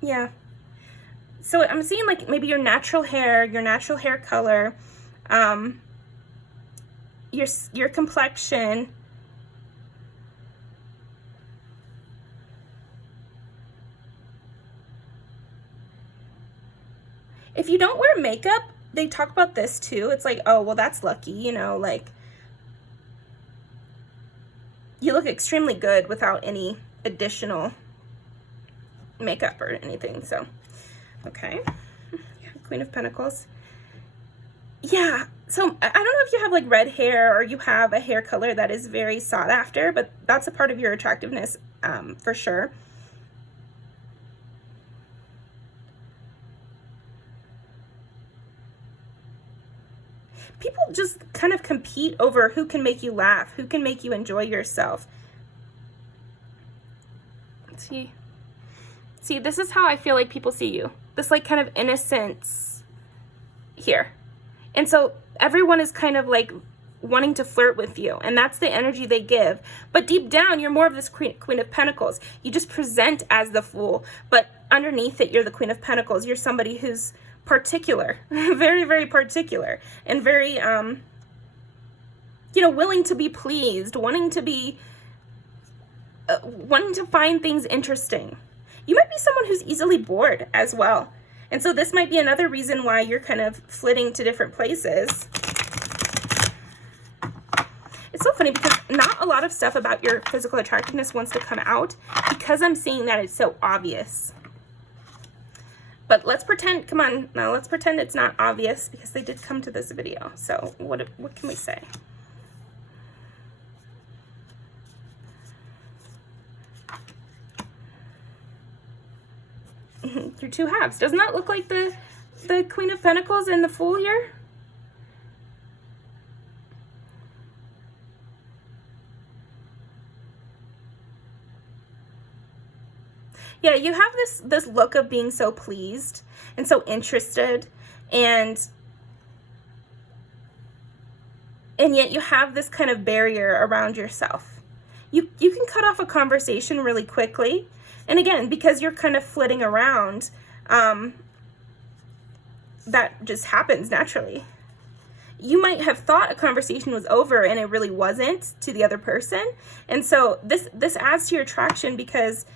Yeah. So I'm seeing like maybe your natural hair color, your complexion. If you don't wear makeup, they talk about this too. It's like, oh, well, that's lucky, you know, like you look extremely good without any additional makeup or anything. So, okay. Yeah, Queen of Pentacles. Yeah, so I don't know if you have like red hair or you have a hair color that is very sought after, but that's a part of your attractiveness, for sure. People just kind of compete over who can make you laugh, who can make you enjoy yourself. Let's see. See, this is how I feel like people see you. This like kind of innocence here. And so everyone is kind of like wanting to flirt with you, and that's the energy they give. But deep down, you're more of this Queen of Pentacles. You just present as the Fool, but underneath it, you're the Queen of Pentacles. You're somebody who's particular, very, very particular, and very, you know, willing to be pleased, wanting to find things interesting. You might be someone who's easily bored as well. And so this might be another reason why you're kind of flitting to different places. It's so funny because not a lot of stuff about your physical attractiveness wants to come out because I'm seeing that it's so obvious. But let's pretend, come on, now let's pretend it's not obvious because they did come to this video. So what can we say? Your two halves. Doesn't that look like the Queen of Pentacles and the Fool here? Yeah, you have this look of being so pleased and so interested, and yet you have this kind of barrier around yourself. You can cut off a conversation really quickly, and again, because you're kind of flitting around, that just happens naturally. You might have thought a conversation was over and it really wasn't to the other person, and so this adds to your attraction because,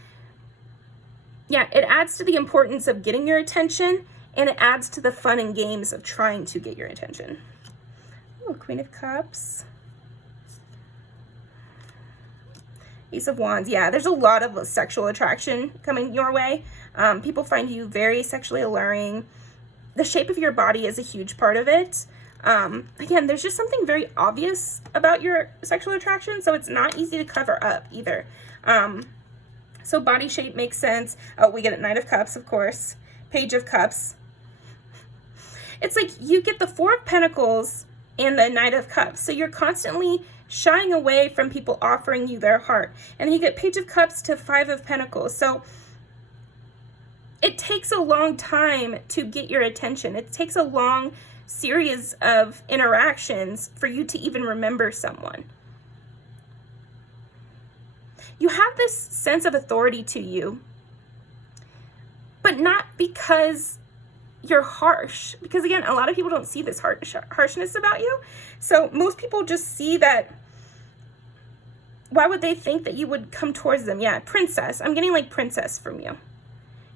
yeah, it adds to the importance of getting your attention, and it adds to the fun and games of trying to get your attention. Oh, Queen of Cups. Ace of Wands. Yeah, there's a lot of sexual attraction coming your way. People find you very sexually alluring. The shape of your body is a huge part of it. Again, there's just something very obvious about your sexual attraction, so it's not easy to cover up either. So body shape makes sense. Oh, we get a Knight of Cups, of course. Page of Cups. It's like you get the Four of Pentacles and the Knight of Cups. So you're constantly shying away from people offering you their heart. And then you get Page of Cups to Five of Pentacles. So it takes a long time to get your attention. It takes a long series of interactions for you to even remember someone. You have this sense of authority to you, but not because you're harsh. Because again, a lot of people don't see this harshness about you. So most people just see that. Why would they think that you would come towards them? Yeah, princess. I'm getting like princess from you.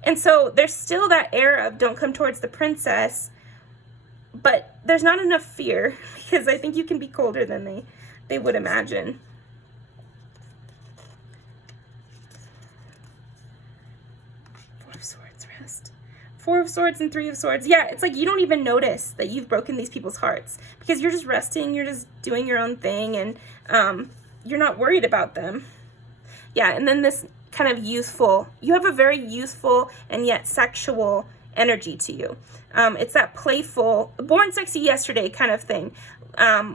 And so there's still that air of don't come towards the princess, but there's not enough fear because I think you can be colder than they would imagine. Four of Swords and Three of Swords. Yeah, it's like you don't even notice that you've broken these people's hearts because you're just resting, you're just doing your own thing, and you're not worried about them. Yeah, and then this kind of youthful, you have a very youthful and yet sexual energy to you. It's that playful, born sexy yesterday kind of thing,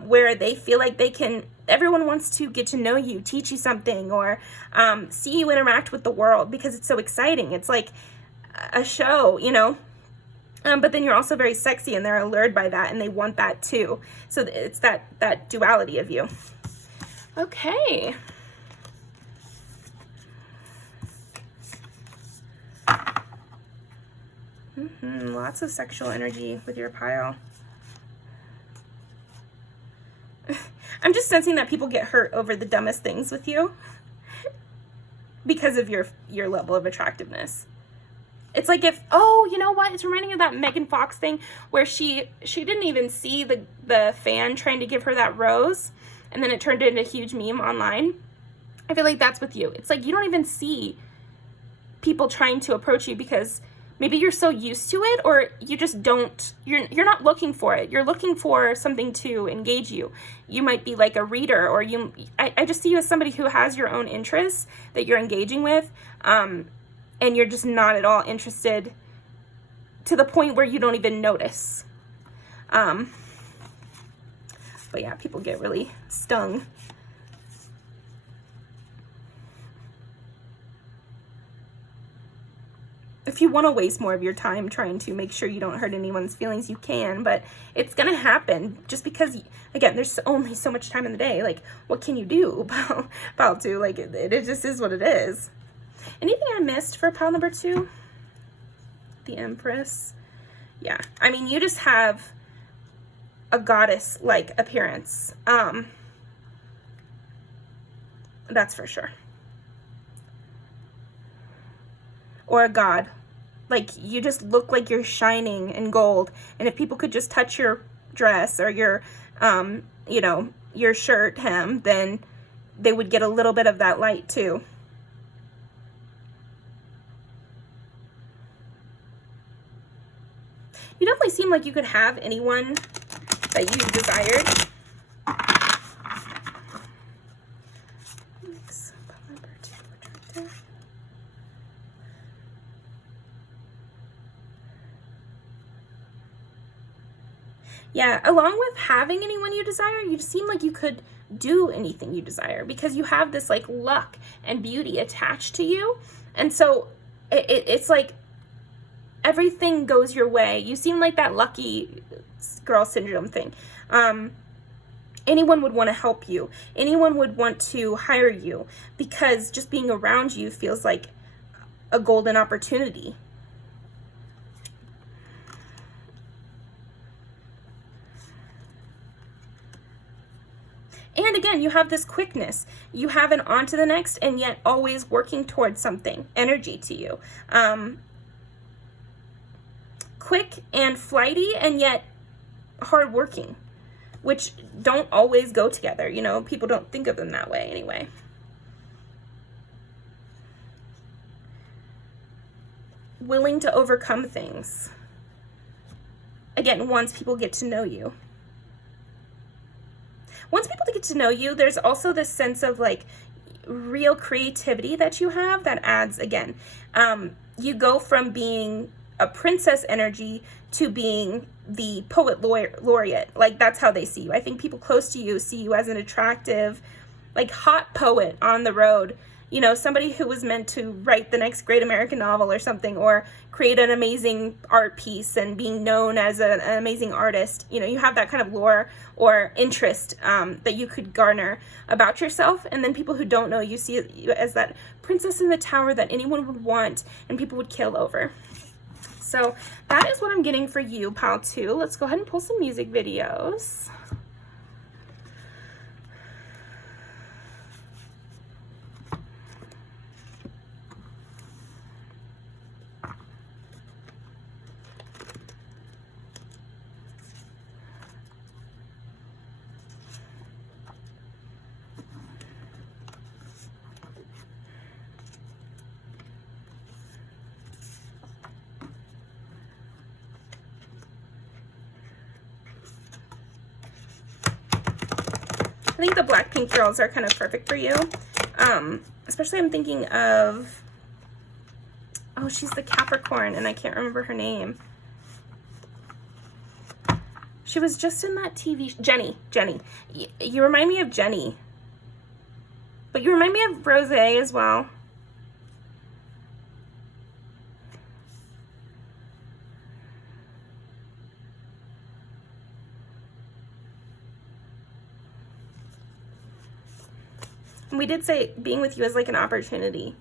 where they feel like they can, everyone wants to get to know you, teach you something, or see you interact with the world because it's so exciting. It's like a show, you know, but then you're also very sexy and they're allured by that and they want that too. So it's that duality of you. Okay. Lots of sexual energy with your pile. I'm just sensing that people get hurt over the dumbest things with you because of your level of attractiveness. It's like if, oh, you know what? It's reminding me of that Megan Fox thing where she didn't even see the fan trying to give her that rose, and then it turned into a huge meme online. I feel like that's with you. It's like you don't even see people trying to approach you because maybe you're so used to it, or you just don't, you're not looking for it. You're looking for something to engage you. You might be like a reader, or I just see you as somebody who has your own interests that you're engaging with, and you're just not at all interested to the point where you don't even notice. But yeah, people get really stung. If you want to waste more of your time trying to make sure you don't hurt anyone's feelings, you can, but it's going to happen just because, again, there's only so much time in the day. Like, what can you do about to? Like, it just is what it is. Anything I missed for pile number 2? The Empress. Yeah, I mean, you just have a goddess-like appearance. That's for sure. Or a god, like you just look like you're shining in gold. And if people could just touch your dress or your, you know, your shirt hem, then they would get a little bit of that light too. You definitely seem like you could have anyone that you desired. Yeah, along with having anyone you desire, you seem like you could do anything you desire because you have this like luck and beauty attached to you. And so it's like everything goes your way. You seem like that lucky girl syndrome thing. Anyone would want to help you. Anyone would want to hire you because just being around you feels like a golden opportunity. And again, you have this quickness. You have an on to the next and yet always working towards something, energy to you. Quick and flighty and yet hardworking, which don't always go together. You know, people don't think of them that way anyway. Willing to overcome things. Again, once people get to know you. Once people get to know you, there's also this sense of like real creativity that you have that adds, again, you go from being a princess energy to being the poet laureate. Like that's how they see you. I think people close to you see you as an attractive, like hot poet on the road. You know, somebody who was meant to write the next great American novel or something, or create an amazing art piece and being known as an amazing artist. You know, you have that kind of lore or interest that you could garner about yourself. And then people who don't know you see you as that princess in the tower that anyone would want and people would kill over. So that is what I'm getting for you, pile 2. Let's go ahead and pull some music videos. I think the Blackpink girls are kind of perfect for you. Especially I'm thinking of, oh, she's the Capricorn and I can't remember her name. She was just in that TV, Jenny. You remind me of Jenny. But you remind me of Rosé as well. And we did say being with you is like an opportunity.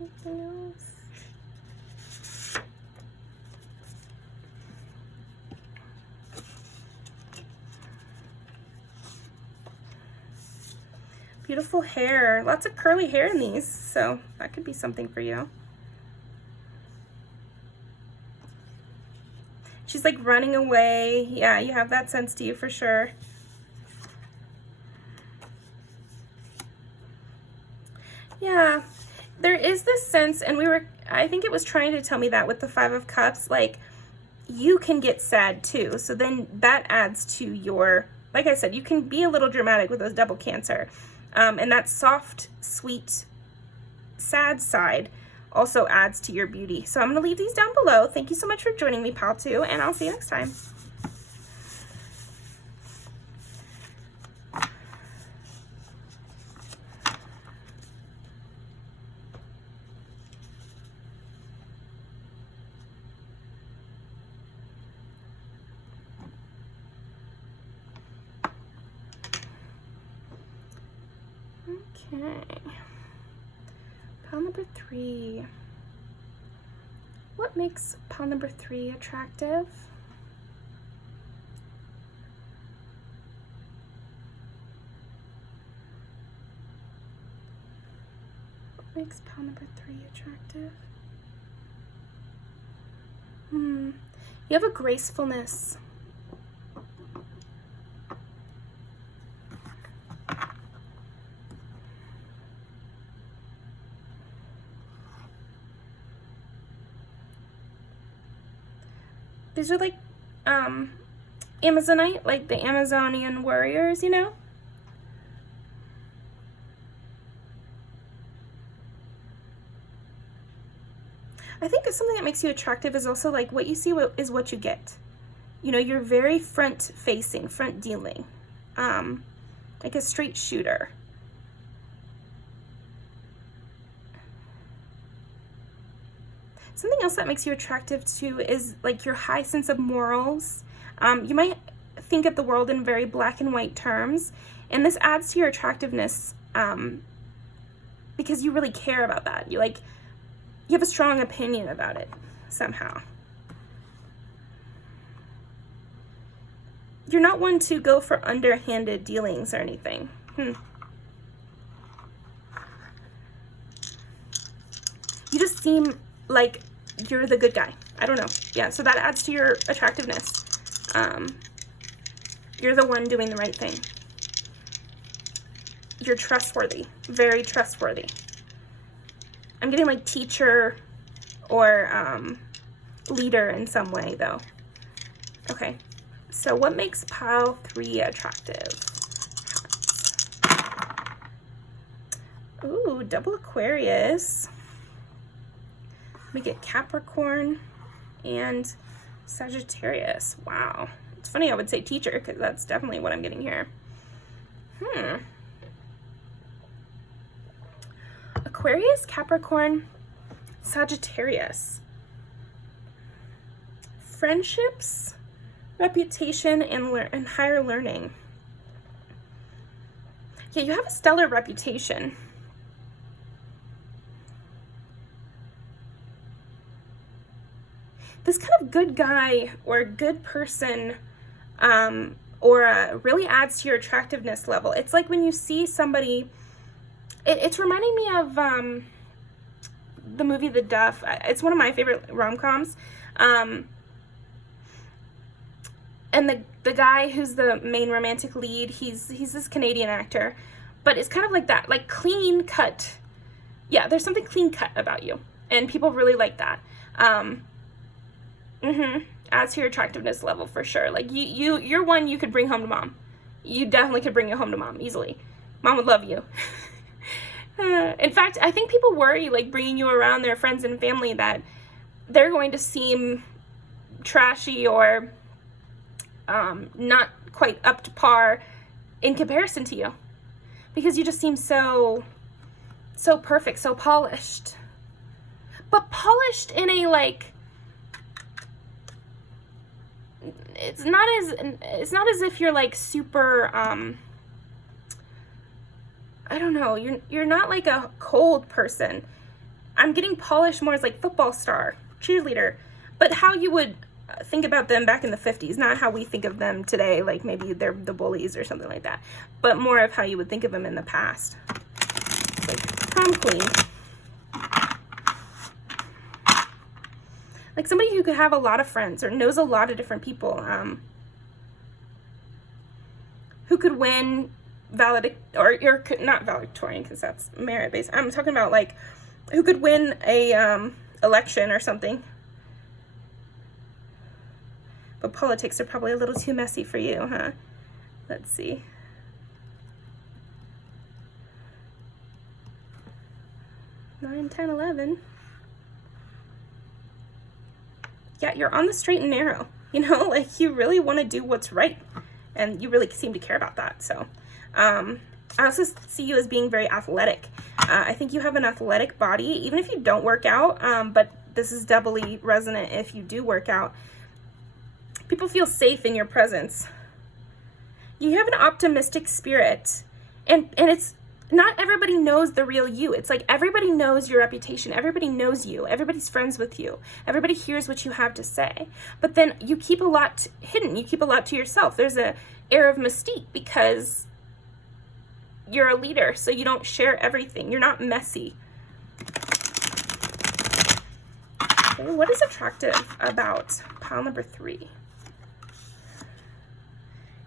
Anything else? Beautiful hair. Lots of curly hair in these, so that could be something for you. She's like running away. Yeah, you have that sense to you for sure. Yeah, there is this sense, and I think it was trying to tell me that with the 5 of Cups, like you can get sad too. So then that adds to your, like I said, you can be a little dramatic with those double Cancer. And that soft, sweet, sad side also adds to your beauty. So I'm going to leave these down below. Thank you so much for joining me, pile 2, and I'll see you next time. Okay, pile number 3. What makes pile number 3 attractive? Makes pile number 3 attractive. You have a gracefulness. These are like Amazonite, like the Amazonian warriors, you know? I think something that makes you attractive is also like what you see is what you get. You know, you're very front facing, front dealing, like a straight shooter. Something else that makes you attractive too is like your high sense of morals. You might think of the world in very black and white terms, and this adds to your attractiveness because you really care about that. You have a strong opinion about it somehow. You're not one to go for underhanded dealings or anything. You just seem like you're the good guy. I don't know. Yeah, so that adds to your attractiveness. You're the one doing the right thing. You're trustworthy, very trustworthy. I'm getting like teacher or leader in some way though. Okay, so what makes pile 3 attractive? Ooh, double Aquarius. We get Capricorn and Sagittarius. Wow. It's funny I would say teacher because that's definitely what I'm getting here. Aquarius, Capricorn, Sagittarius. Friendships, reputation, and higher learning. Yeah, you have a stellar reputation. This kind of good guy or good person really adds to your attractiveness level. It's like when you see somebody, it's reminding me of the movie The Duff. It's one of my favorite rom-coms. And the guy who's the main romantic lead, he's this Canadian actor, but it's kind of like that, like clean cut. Yeah, there's something clean cut about you, and people really like that. Adds to your attractiveness level for sure. Like you're one you could bring home to mom. You definitely could bring you home to mom easily. Mom would love you. In fact, I think people worry like bringing you around their friends and family that they're going to seem trashy or not quite up to par in comparison to you, because you just seem so perfect, so polished. But polished in a like, it's not as if you're like super I don't know, you're not like a cold person. I'm getting polished more as like football star, cheerleader, but how you would think about them back in the 50s, not how we think of them today, like maybe they're the bullies or something like that, but more of how you would think of them in the past. Like prom queen. Like somebody who could have a lot of friends or knows a lot of different people, who could win not valedictorian because that's merit based. I'm talking about like who could win a election or something. But politics are probably a little too messy for you, huh? Let's see. 9, 10, 11. Yeah, you're on the straight and narrow, you know, like you really want to do what's right, and you really seem to care about that. So I also see you as being very athletic. I think you have an athletic body, even if you don't work out, but this is doubly resonant if you do work out. People feel safe in your presence. You have an optimistic spirit, and it's not everybody knows the real you. It's like everybody knows your reputation. Everybody knows you. Everybody's friends with you. Everybody hears what you have to say. But then you keep a lot hidden. You keep a lot to yourself. There's an air of mystique because you're a leader, so you don't share everything. You're not messy. Okay, what is attractive about pile number 3?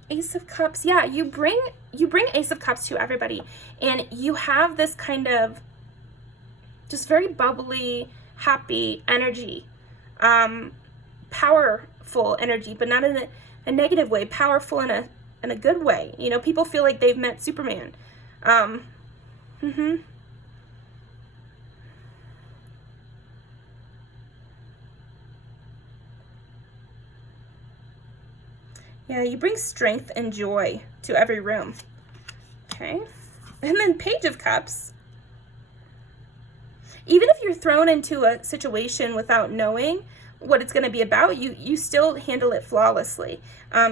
Ace of Cups. Yeah, you bring Ace of Cups to everybody, and you have this kind of just very bubbly, happy energy, powerful energy, but not in a negative way. Powerful in a good way. You know, people feel like they've met Superman. Yeah, you bring strength and joy to every room. Okay. And then Page of Cups. Even if you're thrown into a situation without knowing what it's going to be about, you still handle it flawlessly.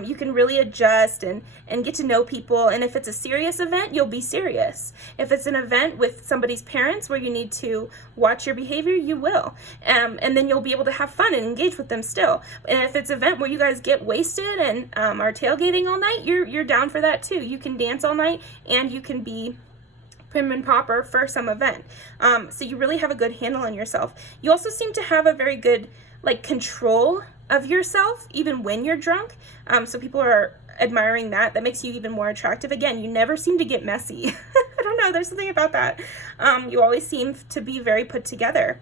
You can really adjust and get to know people. And if it's a serious event, you'll be serious. If it's an event with somebody's parents where you need to watch your behavior, you will. And then you'll be able to have fun and engage with them still. And if it's an event where you guys get wasted and are tailgating all night, you're down for that too. You can dance all night, and you can be prim and proper for some event. So you really have a good handle on yourself. You also seem to have a very good control of yourself even when you're drunk. So people are admiring that. That makes you even more attractive. Again, you never seem to get messy. I don't know, there's something about that. You always seem to be very put together,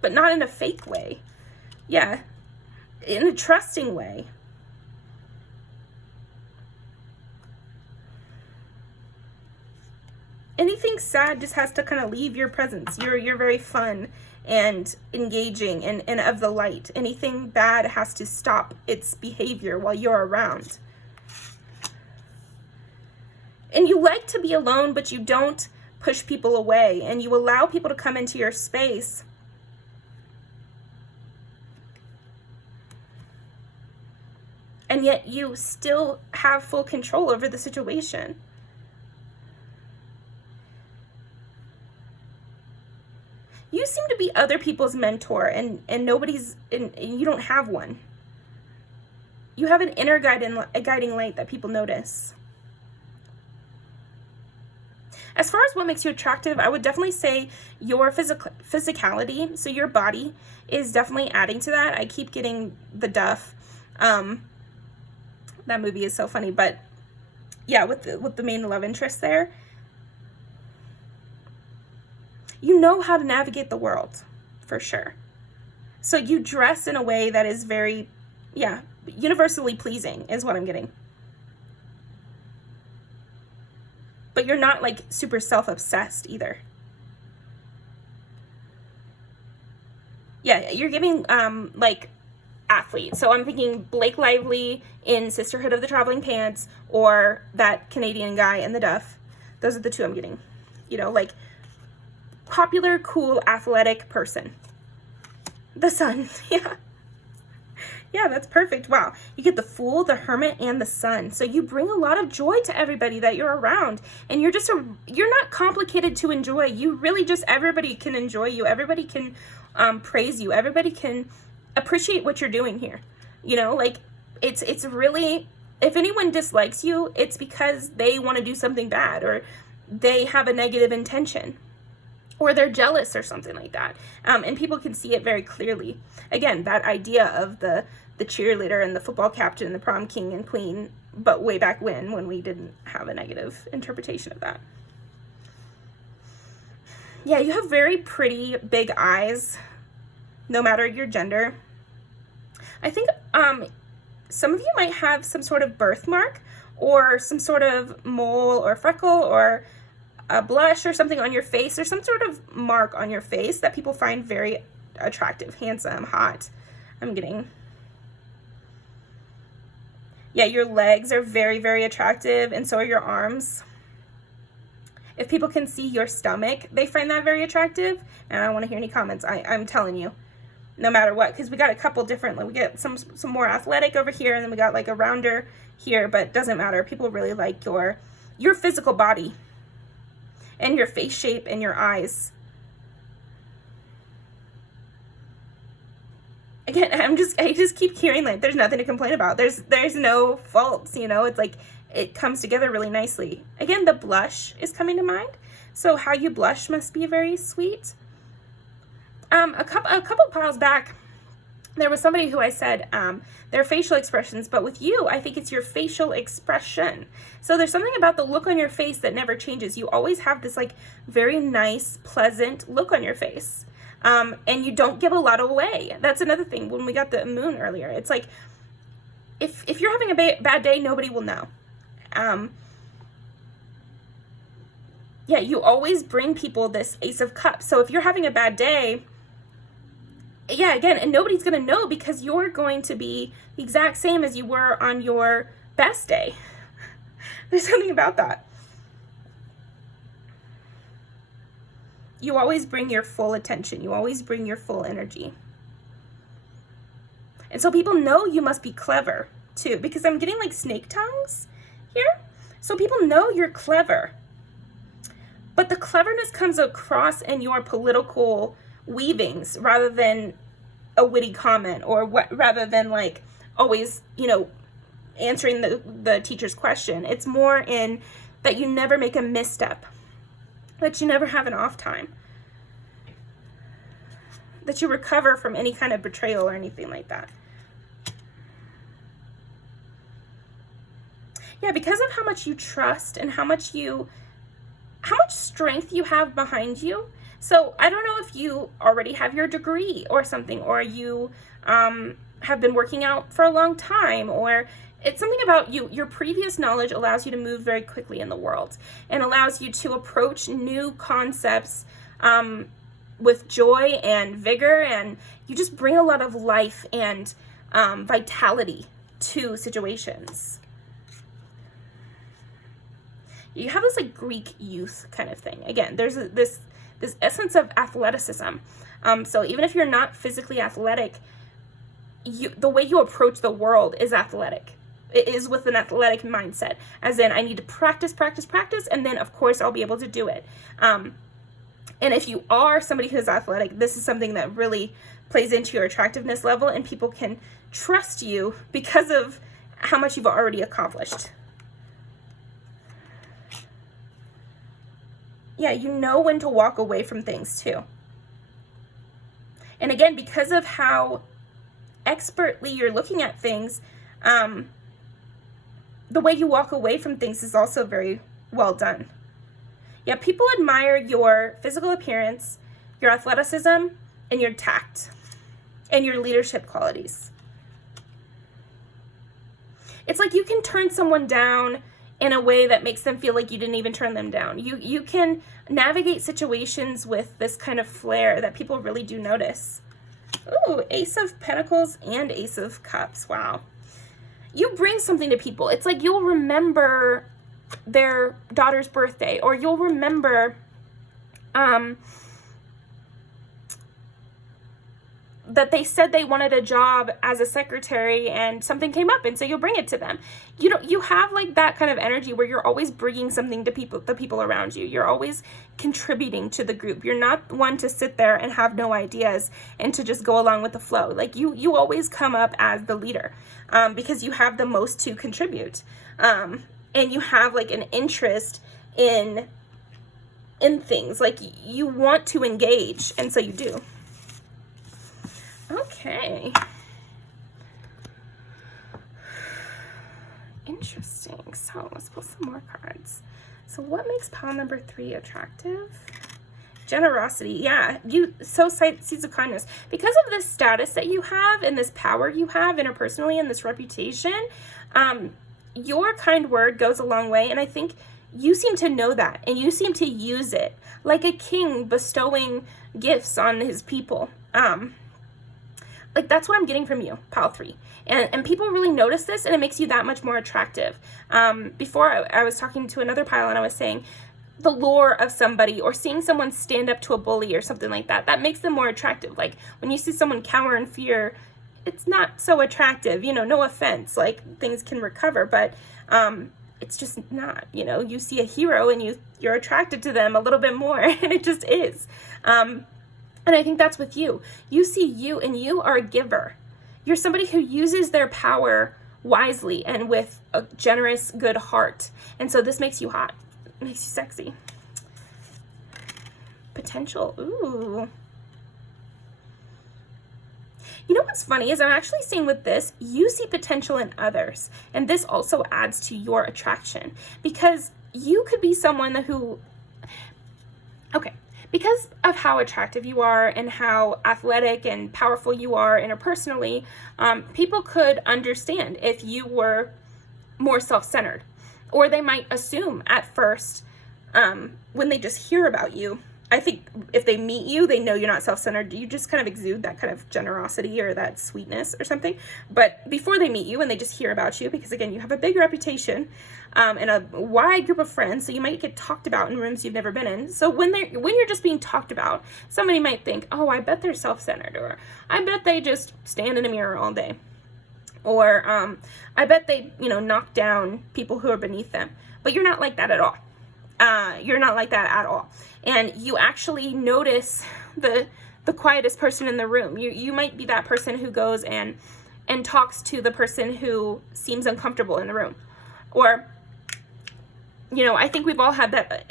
but not in a fake way. Yeah, in a trusting way. Anything sad just has to kind of leave your presence. You're very fun and engaging and of the light. Anything bad has to stop its behavior while you're around. And you like to be alone, but you don't push people away, and you allow people to come into your space. And yet you still have full control over the situation. You seem to be other people's mentor, and nobody's, and you don't have one. You have an inner guiding light that people notice. As far as what makes you attractive, I would definitely say your physicality. So your body is definitely adding to that. I keep getting the Duff. That movie is so funny, but yeah, with the main love interest there. You know how to navigate the world, for sure. So you dress in a way that is very, universally pleasing is what I'm getting. But you're not super self-obsessed either. Yeah, you're giving athlete. So I'm thinking Blake Lively in Sisterhood of the Traveling Pants, or that Canadian guy in the Duff. Those are the two I'm getting. You know, popular, cool, athletic person. The Sun. Yeah, that's perfect. Wow. You get the Fool, the Hermit, and the Sun. So you bring a lot of joy to everybody that you're around. And you're not complicated to enjoy. You really everybody can enjoy you. Everybody can praise you. Everybody can appreciate what you're doing here. You know, it's really, if anyone dislikes you, it's because they want to do something bad, or they have a negative intention, or they're jealous or something like that. And people can see it very clearly. Again, that idea of the cheerleader and the football captain and the prom king and queen, but way back when we didn't have a negative interpretation of that. Yeah, you have very pretty big eyes, no matter your gender. I think some of you might have some sort of birthmark, or some sort of mole or freckle, or a blush or something on your face, or some sort of mark on your face that people find very attractive, handsome, hot. I'm getting. Yeah, your legs are very, very attractive, and so are your arms. If people can see your stomach, they find that very attractive. And I don't want to hear any comments. I'm telling you, no matter what, because we got a couple different, we get some more athletic over here, and then we got a rounder here, but it doesn't matter. People really like your physical body, and your face shape, and your eyes. again, I just keep hearing like there's nothing to complain about. There's no faults, you know. It's like it comes together really nicely. Again, the blush is coming to mind. So how you blush must be very sweet. A couple piles back, there was somebody who I said their facial expressions, but with you, I think it's your facial expression. So there's something about the look on your face that never changes. You always have this like very nice, pleasant look on your face. And you don't give a lot away. That's another thing when we got the moon earlier. It's like, if you're having a bad day, nobody will know. Yeah, you always bring people this Ace of Cups. So if you're having a bad day, yeah, again, and nobody's going to know because you're going to be the exact same as you were on your best day. There's something about that. You always bring your full attention. You always bring your full energy. And so people know you must be clever too, because I'm getting like snake tongues here. So people know you're clever. But the cleverness comes across in your political weavings rather than a witty comment, or rather than like always, you know, answering the teacher's question. It's more in that you never make a misstep, that you never have an off time, that you recover from any kind of betrayal or anything like that. Yeah, because of how much you trust and how much strength you have behind you. So I don't know if you already have your degree or something, or you have been working out for a long time, or it's something about you. Your previous knowledge allows you to move very quickly in the world and allows you to approach new concepts with joy and vigor, and you just bring a lot of life and vitality to situations. You have this like Greek youth kind of thing. Again, there's this essence of athleticism. So even if you're not physically athletic, the way you approach the world is athletic. It is with an athletic mindset, as in I need to practice, and then of course I'll be able to do it. And if you are somebody who's athletic, this is something that really plays into your attractiveness level, and people can trust you because of how much you've already accomplished. Yeah, you know when to walk away from things too. And again, because of how expertly you're looking at things, the way you walk away from things is also very well done. Yeah, people admire your physical appearance, your athleticism, and your tact, and your leadership qualities. It's like you can turn someone down in a way that makes them feel like you didn't even turn them down. You can navigate situations with this kind of flair that people really do notice. Ooh, Ace of Pentacles and Ace of Cups. Wow. You bring something to people. It's like you'll remember their daughter's birthday, or you'll remember that they said they wanted a job as a secretary and something came up, and so you'll bring it to them. You know, you have like that kind of energy where you're always bringing something to the people around you. You're always contributing to the group. You're not one to sit there and have no ideas and to just go along with the flow. Like you always come up as the leader, because you have the most to contribute, and you have like an interest in things. Like you want to engage, and so you do. Okay. Interesting. So let's pull some more cards. So what makes pile number 3 attractive? Generosity. Yeah, you sow seeds of kindness. Because of this status that you have and this power you have interpersonally and this reputation, your kind word goes a long way. And I think you seem to know that, and you seem to use it like a king bestowing gifts on his people. Like that's what I'm getting from you, pile 3. And people really notice this, and it makes you that much more attractive. Before I was talking to another pile, and I was saying the lure of somebody, or seeing someone stand up to a bully or something like that, that makes them more attractive. Like when you see someone cower in fear, it's not so attractive, you know, no offense, like things can recover, but it's just not, you know, you see a hero and you're attracted to them a little bit more, and it just is. And I think that's with you. You see you, and you are a giver. You're somebody who uses their power wisely and with a generous, good heart. And so this makes you hot. It makes you sexy. Potential. Ooh. You know what's funny is I'm actually seeing with this, you see potential in others. And this also adds to your attraction. Because you could be someone who, okay, because of how attractive you are and how athletic and powerful you are interpersonally, people could understand if you were more self-centered. Or they might assume at first, when they just hear about you, I think if they meet you, they know you're not self-centered. You just kind of exude that kind of generosity or that sweetness or something. But before they meet you and they just hear about you, because again, you have a big reputation and a wide group of friends, so you might get talked about in rooms you've never been in. So when you're just being talked about, somebody might think, oh, I bet they're self-centered, or I bet they just stand in a mirror all day, or I bet they, knock down people who are beneath them. But you're not like that at all. You're not like that at all. And you actually notice the quietest person in the room. You might be that person who goes and talks to the person who seems uncomfortable in the room. Or, I think we've all had that,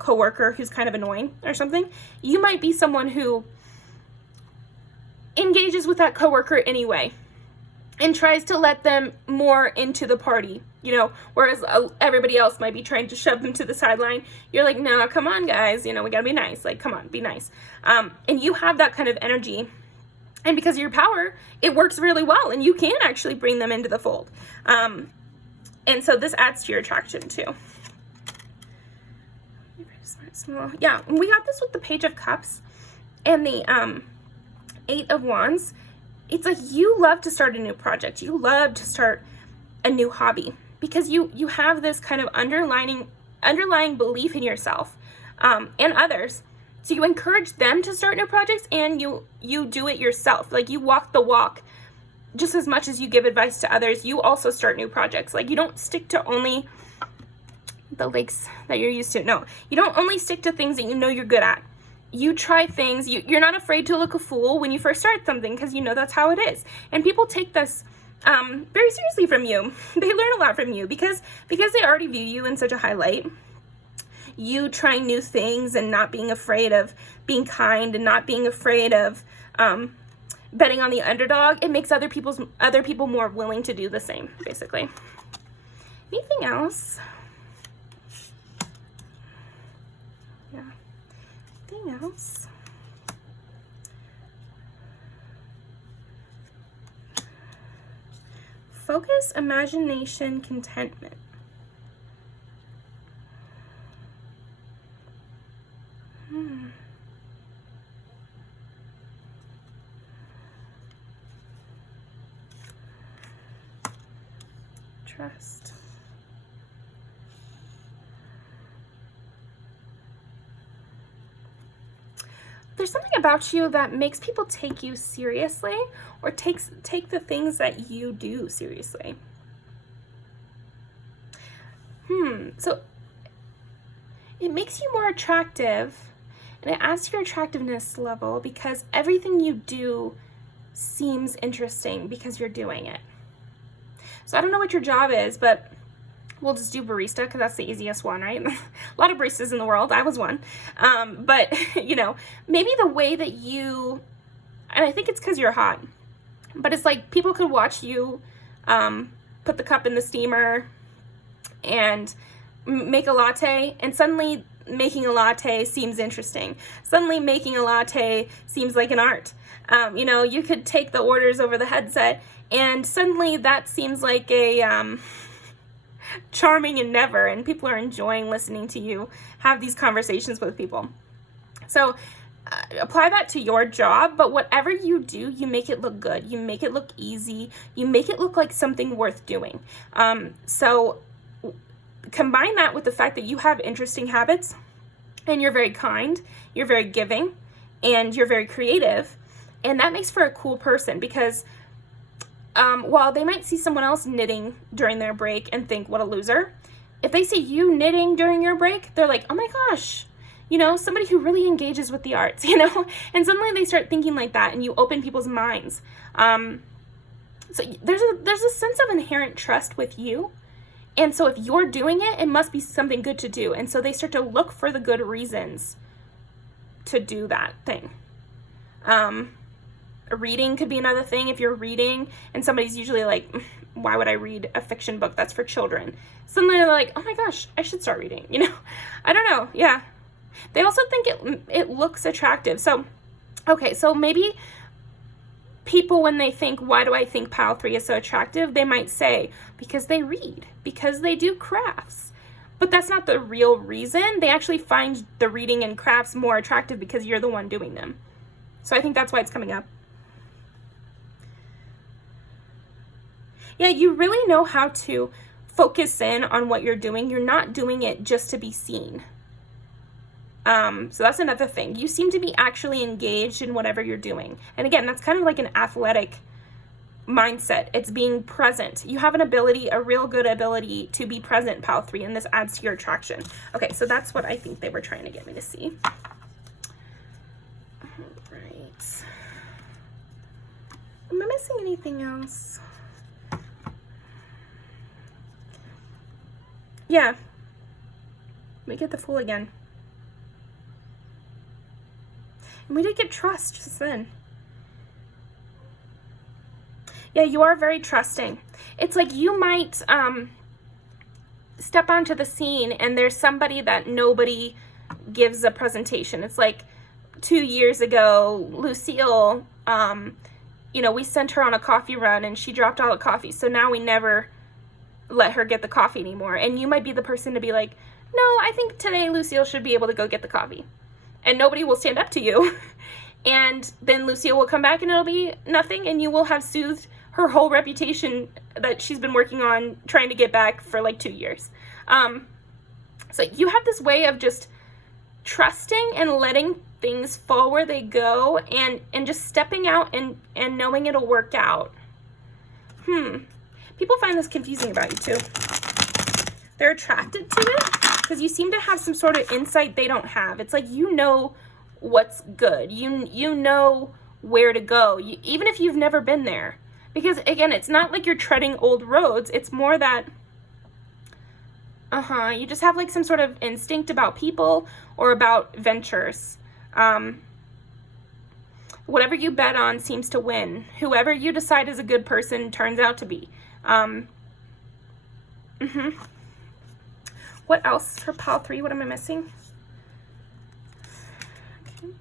coworker who's kind of annoying or something. You might be someone who engages with that coworker anyway and tries to let them more into the party, whereas everybody else might be trying to shove them to the sideline. You're like, no, come on, guys, we gotta be nice. Like, come on, be nice. And you have that kind of energy. And because of your power, it works really well, and you can actually bring them into the fold. And so this adds to your attraction, too. Yeah, we got this with the Page of Cups and the Eight of Wands. It's like you love to start a new project. You love to start a new hobby because you have this kind of underlying belief in yourself and others. So you encourage them to start new projects, and you do it yourself. Like, you walk the walk just as much as you give advice to others. You also start new projects. Like, you don't stick to only the lakes that you're used to. No, you don't only stick to things that you're good at. You try things. You're not afraid to look a fool when you first start something, because that's how it is. And people take this very seriously from you. They learn a lot from you because they already view you in such a high light. You trying new things and not being afraid of being kind and not being afraid of betting on the underdog. It makes other people more willing to do the same, basically. Anything else? Yeah. Anything else? Focus, imagination, contentment. Trust. There's something about you that makes people take you seriously, or take the things that you do seriously. So it makes you more attractive, and it adds to your attractiveness level because everything you do seems interesting because you're doing it. So I don't know what your job is, but we'll just do barista because that's the easiest one, right? A lot of baristas in the world. I was one. But, maybe the way that you, and I think it's because you're hot, but it's like people could watch you put the cup in the steamer and make a latte, and suddenly making a latte seems interesting. Suddenly making a latte seems like an art. You could take the orders over the headset, and suddenly that seems like a charming endeavor, and people are enjoying listening to you have these conversations with people. So apply that to your job, but whatever you do, you make it look good. You make it look easy. You make it look like something worth doing. So combine that with the fact that you have interesting habits, and you're very kind, you're very giving, and you're very creative, and that makes for a cool person because while they might see someone else knitting during their break and think, what a loser, if they see you knitting during your break, they're like, oh my gosh, somebody who really engages with the arts, and suddenly they start thinking like that, and you open people's minds. So there's a sense of inherent trust with you. And so if you're doing it, it must be something good to do. And so they start to look for the good reasons to do that thing. Reading could be another thing. If you're reading and somebody's usually like, why would I read a fiction book that's for children? Suddenly they're like, oh my gosh, I should start reading, you know? I don't know. Yeah. They also think it looks attractive. So, okay, so maybe people, when they think, why do I think pile 3 is so attractive? They might say, because they read, because they do crafts. But that's not the real reason. They actually find the reading and crafts more attractive because you're the one doing them. So I think that's why it's coming up. Yeah, you really know how to focus in on what you're doing. You're not doing it just to be seen. So that's another thing. You seem to be actually engaged in whatever you're doing. And again, that's kind of like an athletic mindset. It's being present. You have an ability, a real good ability to be present, pile 3, and this adds to your attraction. Okay, so that's what I think they were trying to get me to see. All right. Am I missing anything else? Yeah. Let me get the Fool again. And we did get trust just then. Yeah, you are very trusting. It's like you might step onto the scene and there's somebody that nobody gives a presentation. It's like 2 years ago, Lucille, you know, we sent her on a coffee run and she dropped all the coffee. So now we never let her get the coffee anymore. And you might be the person to be like, no, I think today Lucille should be able to go get the coffee. And nobody will stand up to you. And then Lucille will come back and it'll be nothing, and you will have soothed her whole reputation that she's been working on trying to get back for like 2 years. So you have this way of just trusting and letting things fall where they go, and just stepping out and knowing it'll work out. People find this confusing about you too. They're attracted to it because you seem to have some sort of insight they don't have. It's like you know what's good. You know where to go, even if you've never been there. Because again, it's not like you're treading old roads. It's more that, you just have like some sort of instinct about people or about ventures. Whatever you bet on seems to win. Whoever you decide is a good person turns out to be. What else for pile 3? What am I missing? Okay.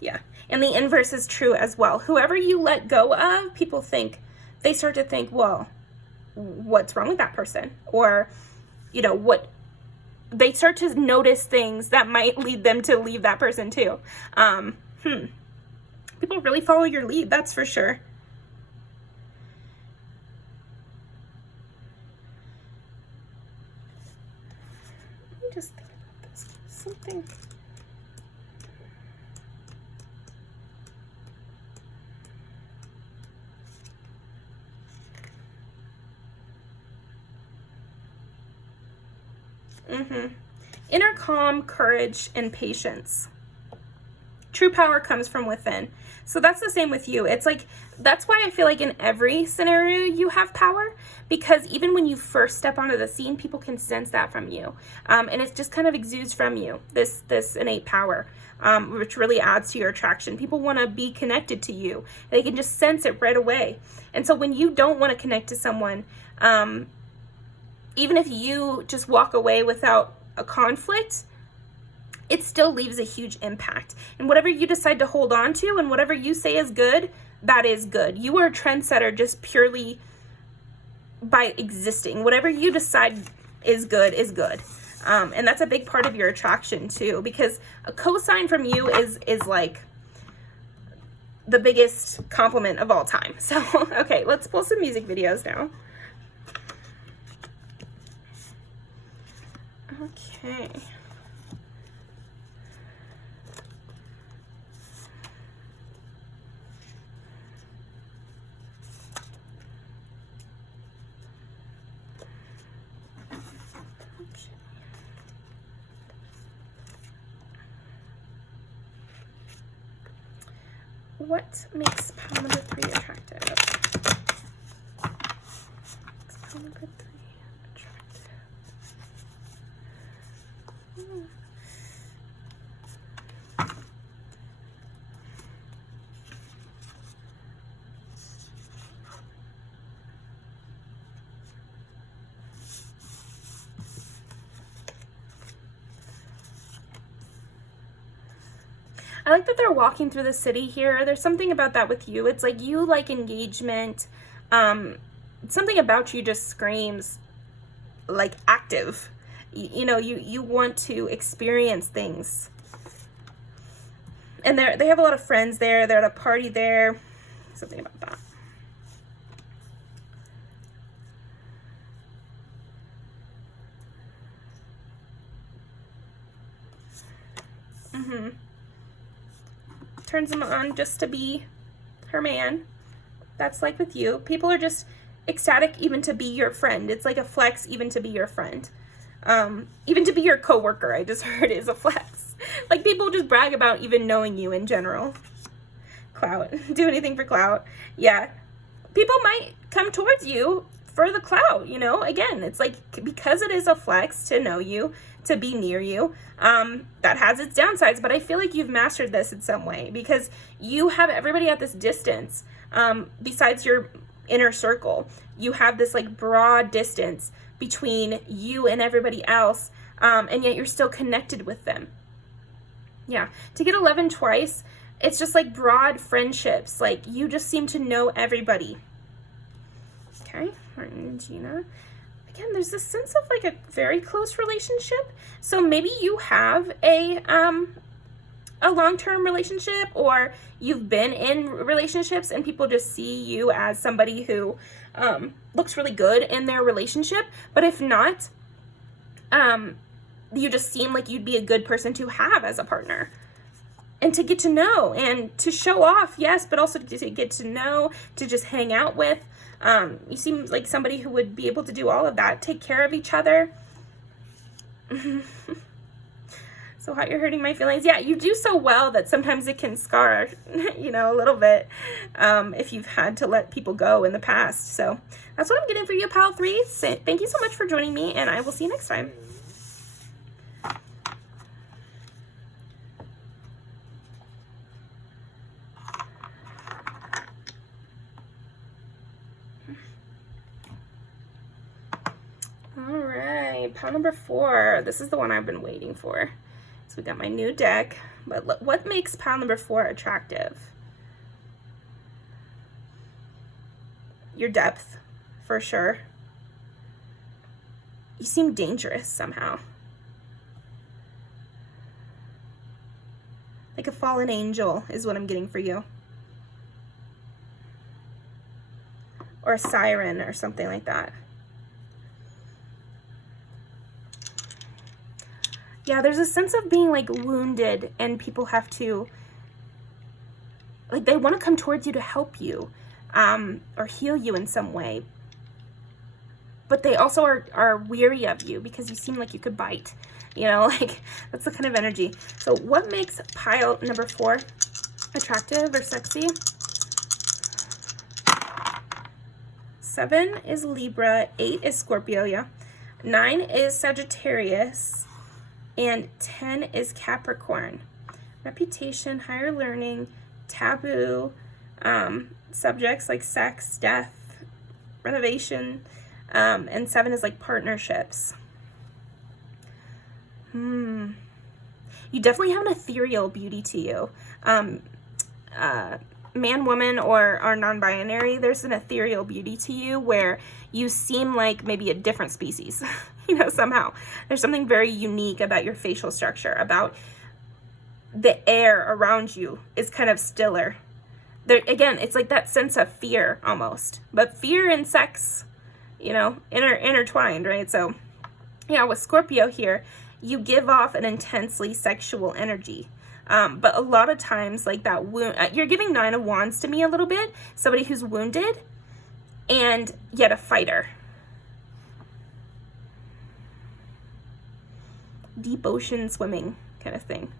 Yeah, and the inverse is true as well. Whoever you let go of, people they start to think, well, what's wrong with that person? Or, you know, they start to notice things that might lead them to leave that person too. People really follow your lead, that's for sure. Let me just think about this. Something. Inner calm, courage, and patience. True power comes from within. So that's the same with you. It's like, that's why I feel like in every scenario you have power, because even when you first step onto the scene, people can sense that from you. And it just kind of exudes from you, this innate power, which really adds to your attraction. People want to be connected to you. They can just sense it right away. And so when you don't want to connect to someone, even if you just walk away without a conflict, it still leaves a huge impact. And whatever you decide to hold on to and whatever you say is good, that is good. You are a trendsetter just purely by existing. Whatever you decide is good is good. And that's a big part of your attraction too, because a cosign from you is like the biggest compliment of all time. So, okay, let's pull some music videos now. Okay. what makes pile number 3 attractive? Pile number 3 attractive. I like that they're walking through the city here. There's something about that with you. It's like you like engagement. Something about you just screams like active. You know, you want to experience things. And they have a lot of friends there. They're at a party there. Something about that. Turns him on just to be her man. That's like with you. People are just ecstatic even to be your friend. It's like a flex even to be your friend. Even to be your coworker, I just heard, is a flex. Like, people just brag about even knowing you in general. Clout. Do anything for clout. Yeah. People might come towards you for the clout, you know? Again, it's like, because it is a flex to know you, to be near you, that has its downsides, but I feel like you've mastered this in some way, because you have everybody at this distance, besides your inner circle. You have this like broad distance between you and everybody else, and yet you're still connected with them. Yeah, to get 11 twice, it's just like broad friendships. Like, you just seem to know everybody. Okay, Martin and Gina. Again, there's this sense of like a very close relationship. So maybe you have a long-term relationship, or you've been in relationships and people just see you as somebody who looks really good in their relationship. But if not, you just seem like you'd be a good person to have as a partner and to get to know and to show off, yes, but also to get to know, to just hang out with. You seem like somebody who would be able to do all of that, take care of each other. So hot, you're hurting my feelings. Yeah, you do so well that sometimes it can scar, you know, a little bit, if you've had to let people go in the past. So that's what I'm getting for you, pile 3. Thank you so much for joining me, and I will see you next time. Alright, pile number 4. This is the one I've been waiting for. So we got my new deck. But what makes pile number 4 attractive? Your depth, for sure. You seem dangerous somehow. Like a fallen angel is what I'm getting for you. Or a siren or something like that. Yeah, there's a sense of being like wounded, and people have to, like, they want to come towards you to help you, or heal you in some way. But they also are weary of you because you seem like you could bite, you know, like that's the kind of energy. So what makes pile number 4 attractive or sexy? 7 is Libra, 8 is Scorpio, yeah. 9 is Sagittarius. And 10 is Capricorn. Reputation, higher learning, taboo, subjects like sex, death, renovation, and 7 is like partnerships. You definitely have an ethereal beauty to you. Man, woman, or non-binary, there's an ethereal beauty to you where you seem like maybe a different species. You know, somehow there's something very unique about your facial structure, about the air around you is kind of stiller. There, again, it's like that sense of fear almost, but fear and sex, you know, intertwined, right? So yeah, with Scorpio here, you give off an intensely sexual energy. But a lot of times, like that wound, you're giving 9 of Wands to me a little bit, somebody who's wounded and yet a fighter. Deep ocean swimming kind of thing.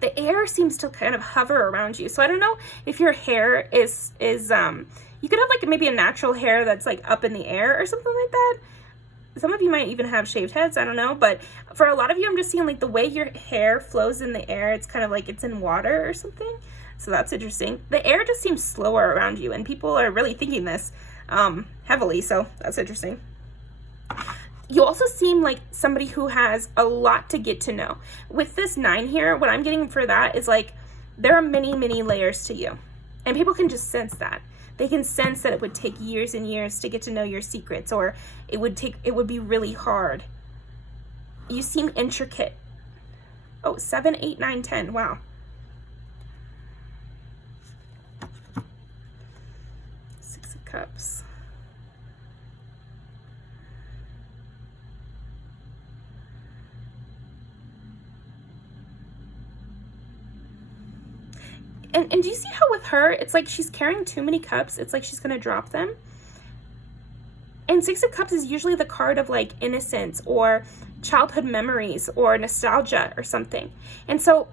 the air seems to kind of hover around you. So I don't know if your hair is you could have like maybe a natural hair that's like up in the air or something like that. Some of you might even have shaved heads, I don't know, but for a lot of you, I'm just seeing like the way your hair flows in the air, it's kind of like it's in water or something. So that's interesting. The air just seems slower around you, and people are really thinking this heavily, so that's interesting. You also seem like somebody who has a lot to get to know. With this 9 here, what I'm getting for that is like there are many, many layers to you, and people can just sense that. They can sense that it would take years and years to get to know your secrets, or it would be really hard. You seem intricate. Oh, 7, 8, 9, 10. Wow. Six of Cups. And do you see how with her, it's like she's carrying too many cups. It's like she's going to drop them. And 6 of Cups is usually the card of like innocence or childhood memories or nostalgia or something. And so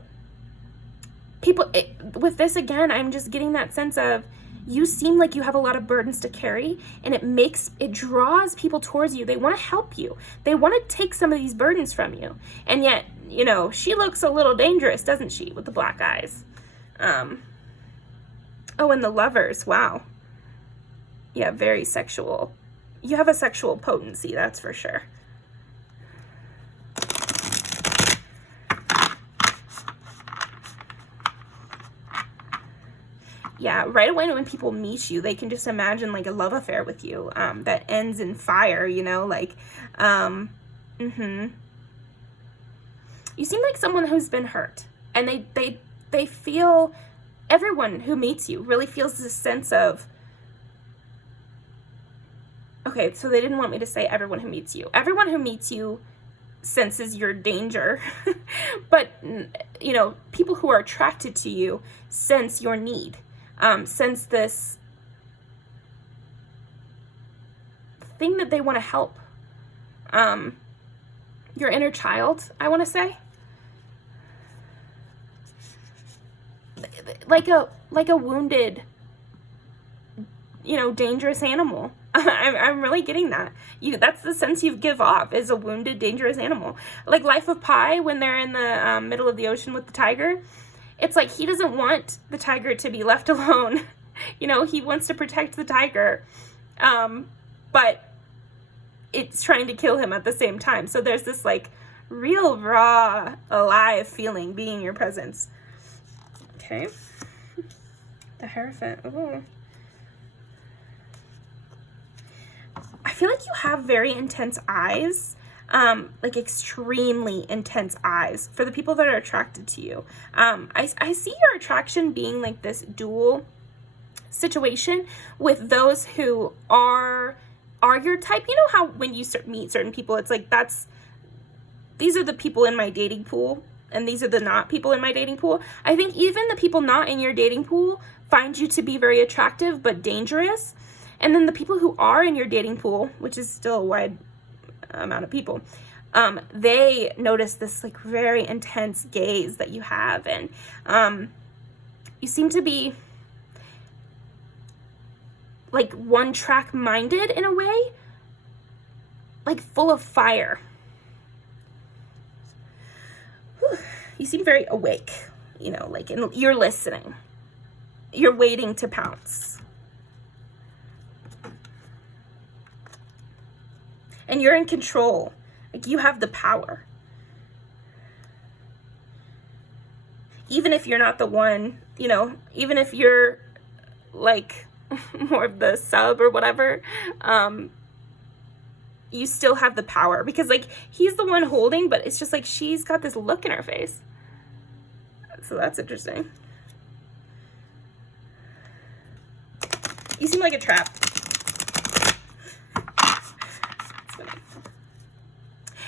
with this again, I'm just getting that sense of you seem like you have a lot of burdens to carry, and it draws people towards you. They want to help you. They want to take some of these burdens from you. And yet, you know, she looks a little dangerous, doesn't she, with the black eyes? Oh, and the Lovers. Wow. Yeah, very sexual. You have a sexual potency, that's for sure. Yeah, right away when people meet you, they can just imagine like a love affair with you that ends in fire, you know, like, You seem like someone who's been hurt, and they feel, everyone who meets you really feels this sense of, okay, so they didn't want me to say everyone who meets you. Everyone who meets you senses your danger, but, you know, people who are attracted to you sense your need, sense this thing that they want to help. Your inner child, I want to say. Like a wounded, you know, dangerous animal. I'm really getting that. That's the sense you give off, is a wounded, dangerous animal. Like Life of Pi, when they're in the middle of the ocean with the tiger. It's like he doesn't want the tiger to be left alone. You know, he wants to protect the tiger. But it's trying to kill him at the same time. So there's this like real raw, alive feeling being in your presence. Okay. The Hierophant. Ooh. I feel like you have very intense eyes, like extremely intense eyes for the people that are attracted to you. I see your attraction being like this dual situation with those who are your type. You know how when you meet certain people, it's like these are the people in my dating pool, and these are the not people in my dating pool. I think even the people not in your dating pool find you to be very attractive but dangerous. And then the people who are in your dating pool, which is still a wide amount of people, they notice this like very intense gaze that you have. And you seem to be like one-track minded in a way, like full of fire. Whew. You seem very awake, you know, like you're listening. You're waiting to pounce. And you're in control. Like you have the power. Even if you're not the one, you know, even if you're like more of the sub or whatever, you still have the power, because like he's the one holding, but it's just like she's got this look in her face. So that's interesting. You seem like a trap.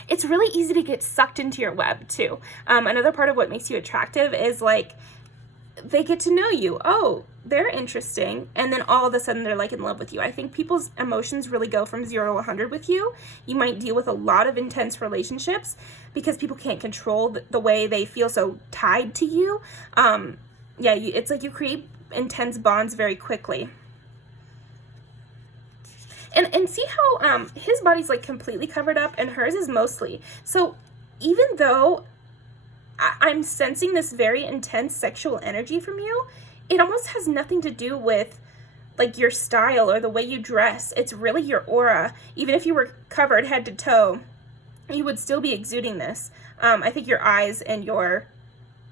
It's really easy to get sucked into your web too. Another part of what makes you attractive is like they get to know you. Oh, they're interesting. And then all of a sudden they're like in love with you. I think people's emotions really go from 0 to 100 with you. You might deal with a lot of intense relationships because people can't control the way they feel so tied to you. Yeah, it's like you create intense bonds very quickly. And see how his body's like completely covered up and hers is mostly. So even though I'm sensing this very intense sexual energy from you, it almost has nothing to do with like your style or the way you dress. It's really your aura. Even if you were covered head to toe, you would still be exuding this. I think your eyes and your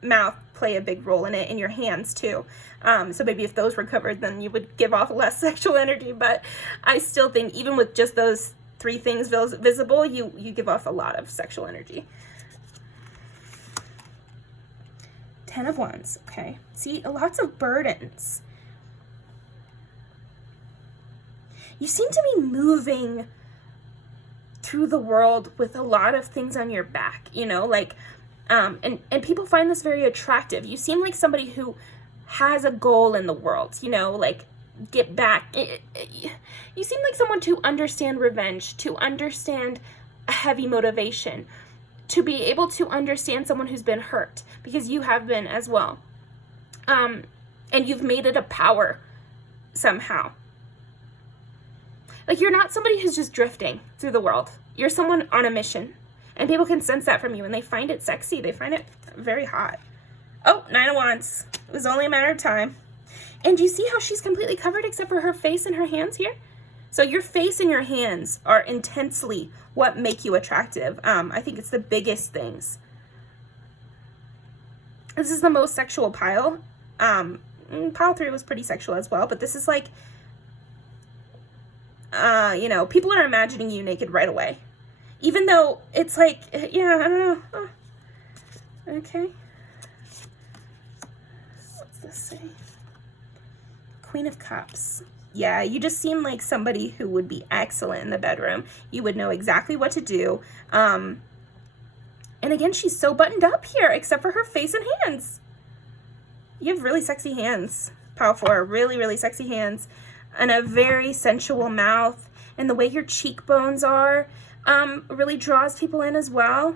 mouth play a big role in it, and your hands too. So maybe if those were covered, then you would give off less sexual energy, but I still think even with just those 3 things visible, you give off a lot of sexual energy. 10 of Wands, okay. See, lots of burdens. You seem to be moving through the world with a lot of things on your back, you know, like, and people find this very attractive. You seem like somebody who has a goal in the world, you know, like get back. You seem like someone to understand revenge, to understand a heavy motivation, to be able to understand someone who's been hurt, because you have been as well. And you've made it a power somehow. Like, you're not somebody who's just drifting through the world. You're someone on a mission. And people can sense that from you, and they find it sexy. They find it very hot. Oh, 9 of Wands. It was only a matter of time. And do you see how she's completely covered except for her face and her hands here? So your face and your hands are intensely what make you attractive. I think it's the biggest things. This is the most sexual pile. Pile 3 was pretty sexual as well, but this is like, you know, people are imagining you naked right away. Even though it's like, yeah, I don't know. Oh. Okay. What's this say? Queen of Cups. Yeah, you just seem like somebody who would be excellent in the bedroom. You would know exactly what to do. And again, she's so buttoned up here, except for her face and hands. You have really sexy hands, Pile 4. Really, really sexy hands. And a very sensual mouth. And the way your cheekbones are really draws people in as well.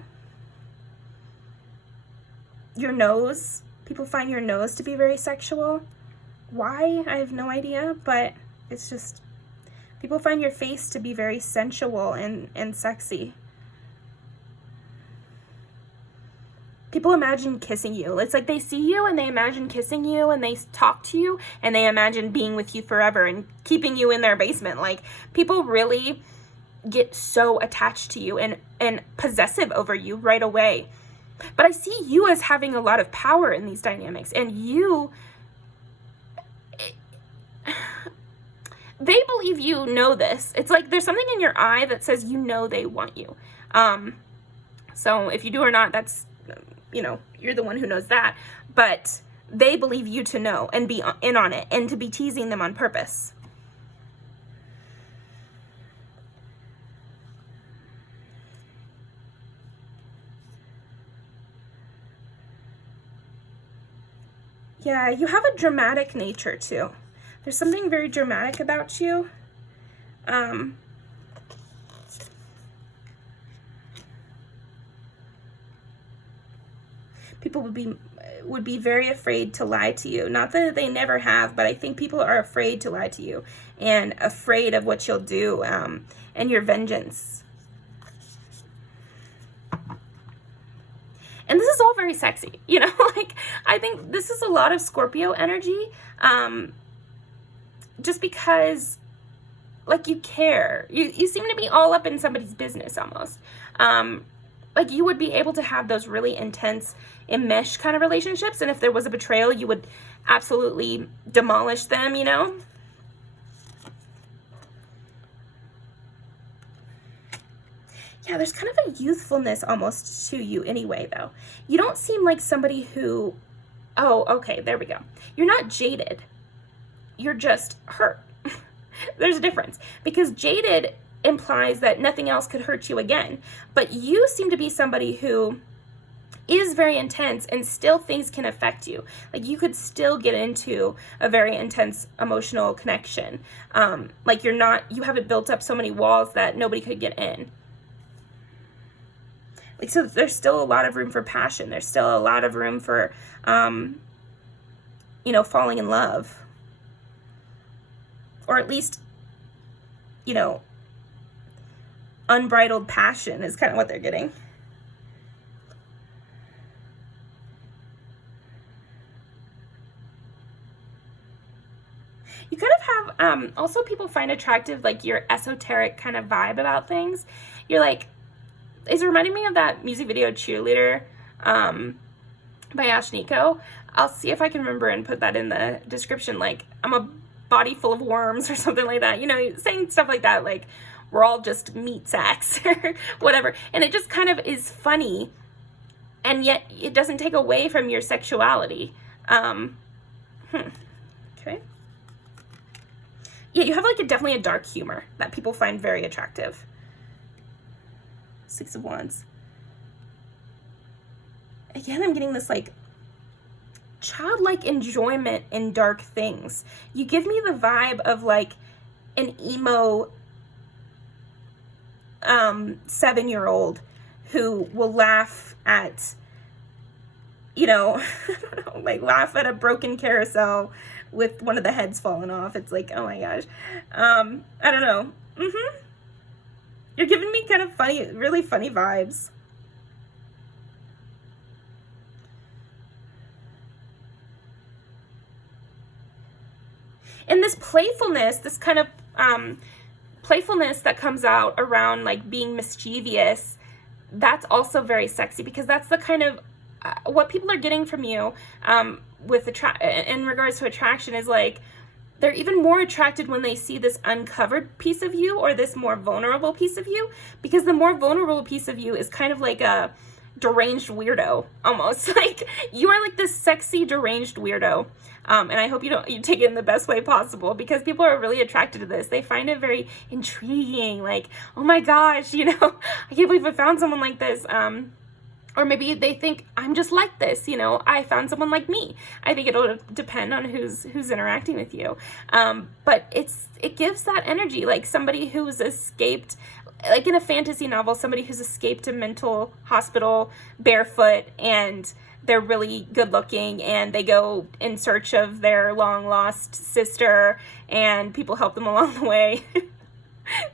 Your nose. People find your nose to be very sexual. Why? I have no idea, but it's just, people find your face to be very sensual and sexy. People imagine kissing you. It's like they see you and they imagine kissing you and they talk to you and they imagine being with you forever and keeping you in their basement. Like, people really get so attached to you and possessive over you right away. But I see you as having a lot of power in these dynamics, and they believe you know this. It's like there's something in your eye that says you know they want you. So if you do or not, that's, you know, you're the one who knows that. But they believe you to know and be in on it and to be teasing them on purpose. Yeah, you have a dramatic nature too. There's something very dramatic about you. People would be very afraid to lie to you. Not that they never have, but I think people are afraid to lie to you and afraid of what you'll do and your vengeance. And this is all very sexy, you know, like, I think this is a lot of Scorpio energy, just because, like, you care. You seem to be all up in somebody's business almost. Like, you would be able to have those really intense, enmesh kind of relationships, and if there was a betrayal, you would absolutely demolish them, you know? Yeah, there's kind of a youthfulness almost to you anyway, though. You don't seem like somebody who, oh, okay, there we go. You're not jaded. You're just hurt. There's a difference. Because jaded implies that nothing else could hurt you again. But you seem to be somebody who is very intense, and still things can affect you. Like you could still get into a very intense emotional connection. Like you haven't built up so many walls that nobody could get in. Like, so there's still a lot of room for passion. There's still a lot of room for, you know, falling in love. Or at least, you know, unbridled passion is kind of what they're getting. You kind of have, also people find attractive, like, your esoteric kind of vibe about things. You're like, it's reminding me of that music video Cheerleader by Ash Nico. I'll see if I can remember and put that in the description. Like, I'm a body full of worms or something like that. You know, saying stuff like that, like, we're all just meat sacks or whatever. And it just kind of is funny, and yet it doesn't take away from your sexuality. Okay. Yeah, you have, like, definitely a dark humor that people find very attractive. 6 of Wands. Again, I'm getting this, like, childlike enjoyment in dark things. You give me the vibe of, like, an emo 7-year-old who will laugh at, you know, I don't know, like, laugh at a broken carousel with one of the heads falling off. It's like, oh my gosh. I don't know. You're giving me kind of funny, really funny vibes. And this playfulness, this kind of playfulness that comes out around, like, being mischievous, that's also very sexy, because that's the kind of what people are getting from you with in regards to attraction is, like, they're even more attracted when they see this uncovered piece of you or this more vulnerable piece of you, because the more vulnerable piece of you is kind of like a deranged weirdo, almost. Like, you are like this sexy deranged weirdo. And I hope you take it in the best way possible, because people are really attracted to this. They find it very intriguing, like, oh my gosh, you know, I can't believe I found someone like this. Or maybe they think, I'm just like this, you know, I found someone like me. I think it'll depend on who's interacting with you. But it gives that energy, like somebody who's escaped, like in a fantasy novel, somebody who's escaped a mental hospital barefoot, and they're really good looking, and they go in search of their long lost sister, and people help them along the way.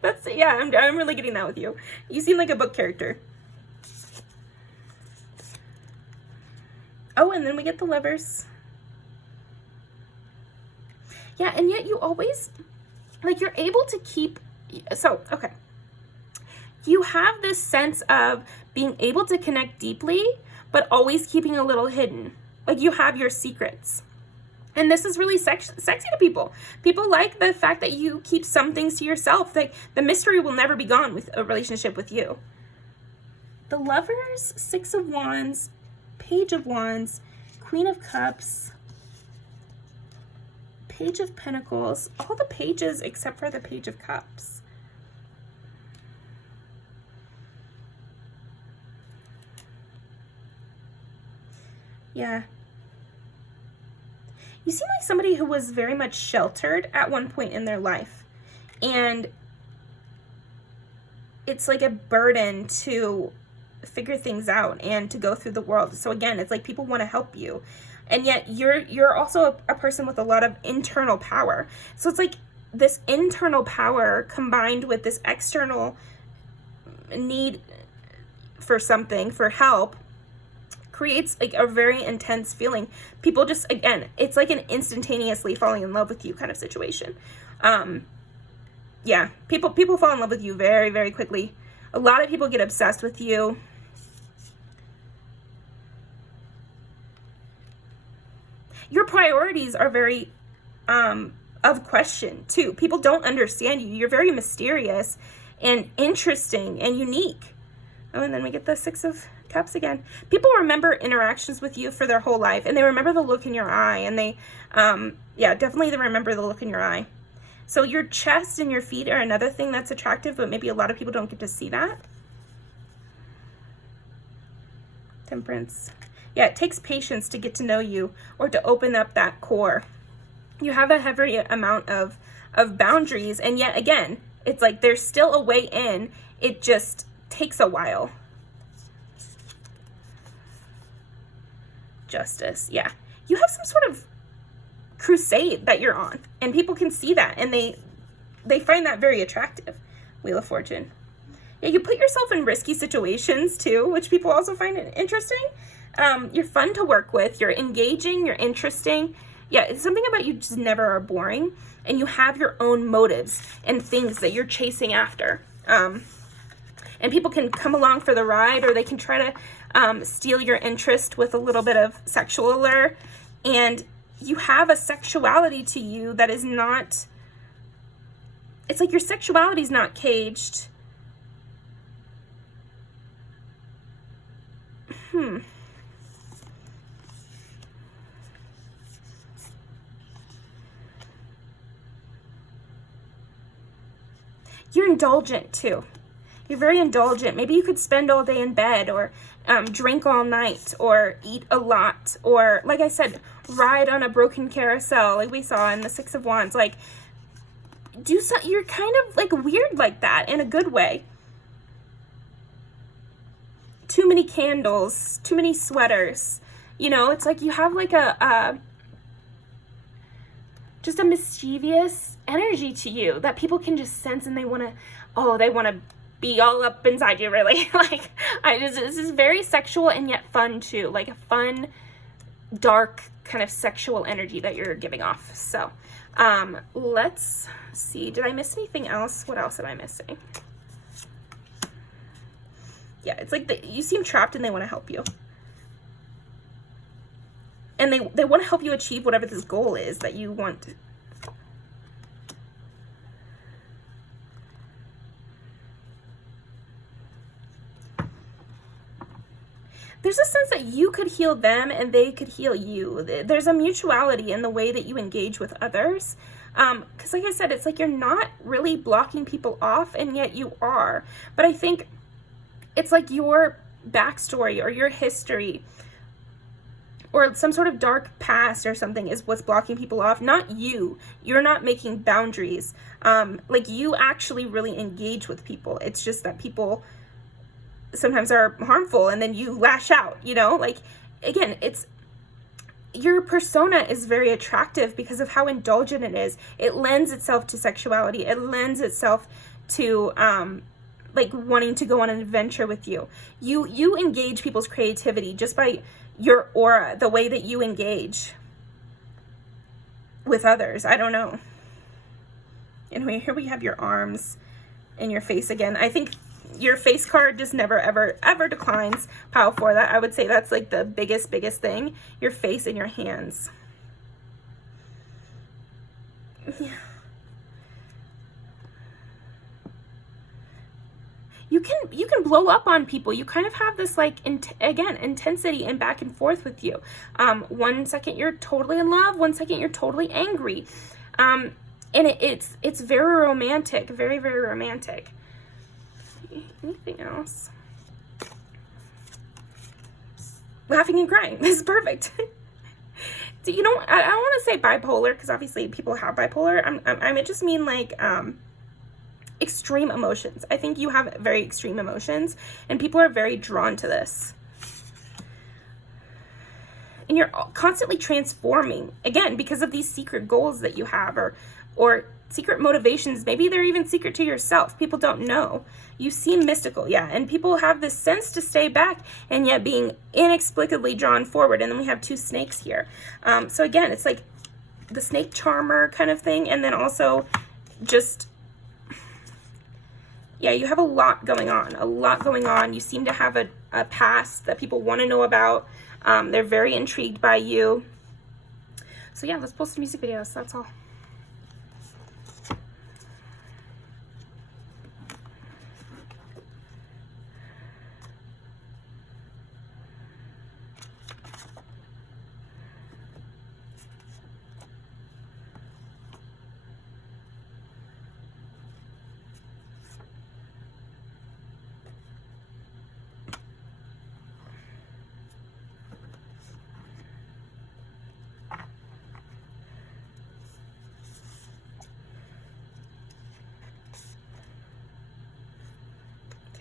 I'm really getting that with you. You seem like a book character. Oh, and then we get the Lovers. Yeah, and yet you always, like, you're able to keep, so, okay. You have this sense of being able to connect deeply, but always keeping a little hidden. Like, you have your secrets. And this is really sexy to people. People like the fact that you keep some things to yourself. Like, the mystery will never be gone with a relationship with you. The Lovers, 6 of Wands, Page of Wands, Queen of Cups, Page of Pentacles, all the pages except for the Page of Cups. Yeah. You seem like somebody who was very much sheltered at one point in their life. And it's like a burden to figure things out and to go through the world. So again, it's like people want to help you, and yet you're also a person with a lot of internal power. So it's like this internal power combined with this external need for something, for help, creates like a very intense feeling. People just, again, it's like an instantaneously falling in love with you kind of situation. Yeah, people fall in love with you very, very quickly. A lot of people get obsessed with you. Your priorities are very of question too. People don't understand you. You're very mysterious and interesting and unique. Oh, and then we get the 6 of Cups again. People remember interactions with you for their whole life, and they remember the look in your eye, and they, yeah, definitely they remember the look in your eye. So your chest and your feet are another thing that's attractive, but maybe a lot of people don't get to see that. Temperance. Yeah, it takes patience to get to know you or to open up that core. You have a heavy amount of boundaries, and yet again, it's like there's still a way in. It just takes a while. Justice. Yeah. You have some sort of crusade that you're on, and people can see that, and they find that very attractive. Wheel of Fortune. Yeah, you put yourself in risky situations too, which people also find interesting. You're fun to work with. You're engaging. You're interesting. Yeah, it's something about you just never are boring, and you have your own motives and things that you're chasing after. And people can come along for the ride, or they can try to steal your interest with a little bit of sexual allure. And you have a sexuality to you that is not, it's like your sexuality is not caged. You're indulgent too. You're very indulgent. Maybe you could spend all day in bed, or drink all night, or eat a lot, or, like I said, ride on a broken carousel like we saw in the Six of Wands. Like, you're kind of like weird like that in a good way. Too many candles, too many sweaters. You know, it's like you have like just a mischievous energy to you that people can just sense, and they want to be all up inside you, really. Like, this is very sexual and yet fun too, like a fun, dark kind of sexual energy that you're giving off. So, let's see, did I miss anything else? What else am I missing? Yeah, it's like you seem trapped and they want to help you. And they want to help you achieve whatever this goal is that you want. There's a sense that you could heal them and they could heal you. There's a mutuality in the way that you engage with others. Because like I said, it's like you're not really blocking people off, and yet you are. But I think it's like your backstory or your history or some sort of dark past or something is what's blocking people off, not you. You're not making boundaries. Like, you actually really engage with people. It's just that people sometimes are harmful, and then you lash out, you know? Like, again, it's your persona is very attractive because of how indulgent it is. It lends itself to sexuality. It lends itself to like wanting to go on an adventure with you. You engage people's creativity just by your aura, the way that you engage with others. I don't know. Anyway, here we have your arms and your face again. I think your face card just never, ever declines. Pile 4, that I would say that's like the biggest thing. Your face and your hands. Yeah. You can blow up on people. You kind of have this like intensity and back and forth with you. 1 second you're totally in love, 1 second you're totally angry, and it's very romantic, very romantic. Anything else? Laughing and crying. This is perfect. So, you know, I don't want to say bipolar, because obviously people have bipolar. I just mean like extreme emotions. I think you have very extreme emotions, and people are very drawn to this. And you're constantly transforming, again, because of these secret goals that you have, or secret motivations. Maybe they're even secret to yourself. People don't know. You seem mystical, yeah. And people have this sense to stay back, and yet being inexplicably drawn forward. And then we have 2 snakes here. So again, it's like the snake charmer kind of thing. And then also just, yeah, you have a lot going on. You seem to have a past that people want to know about. They're very intrigued by you. So yeah, let's post some music videos. That's all.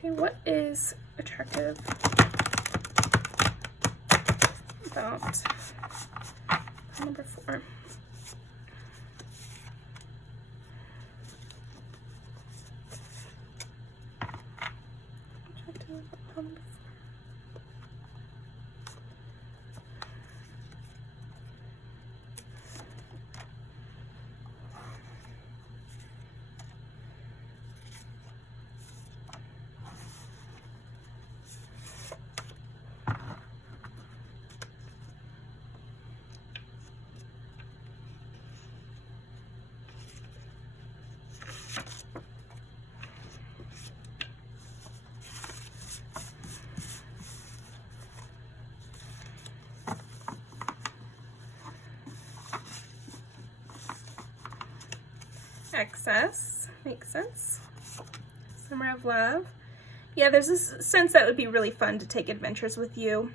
Okay, what is attractive about number 4? Attractive about number 4. Excess, makes sense. Summer of love. Yeah, there's this sense that would be really fun to take adventures with you.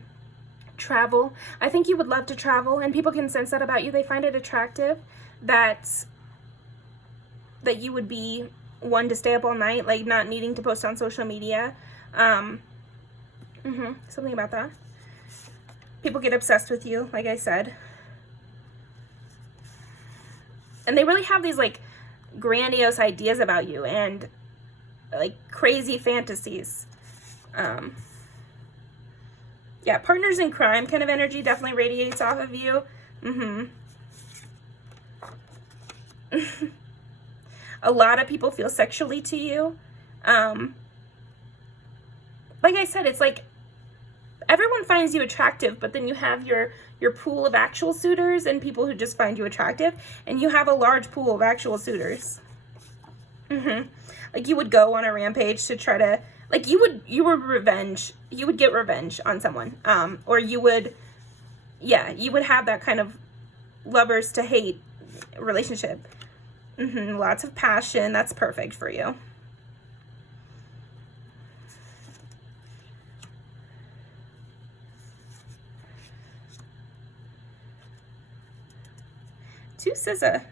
Travel. I think you would love to travel, and people can sense that about you. They find it attractive that you would be one to stay up all night, like not needing to post on social media. Something about that. People get obsessed with you, like I said. And they really have these like grandiose ideas about you and like crazy fantasies. Yeah, partners in crime kind of energy definitely radiates off of you. A lot of people feel sexually to you. Like I said, it's like everyone finds you attractive, but then you have your pool of actual suitors and people who just find you attractive, and you have a large pool of actual suitors. Like you would go on a rampage to try to, like you would get revenge on someone, or you would have that kind of lovers to hate relationship. Lots of passion. That's perfect for you. Two scissor.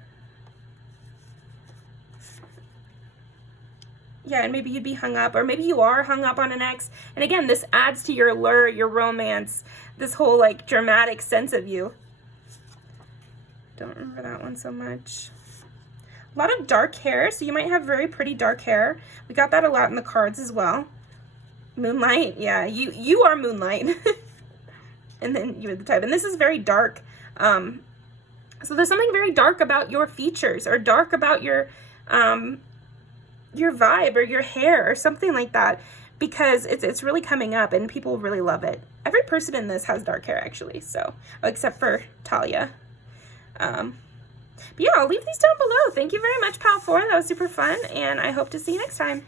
Yeah, and maybe you'd be hung up, or maybe you are hung up on an ex. And again, this adds to your allure, your romance, this whole like dramatic sense of you. Don't remember that one so much. A lot of dark hair, so you might have very pretty dark hair. We got that a lot in the cards as well. Moonlight, yeah, you are moonlight. And then you're the type, and this is very dark. So there's something very dark about your features, or dark about your vibe, or your hair, or something like that, because it's really coming up and people really love it. Every person in this has dark hair actually, so except for Talia. But yeah, I'll leave these down below. Thank you very much, Pal 4. That was super fun, and I hope to see you next time.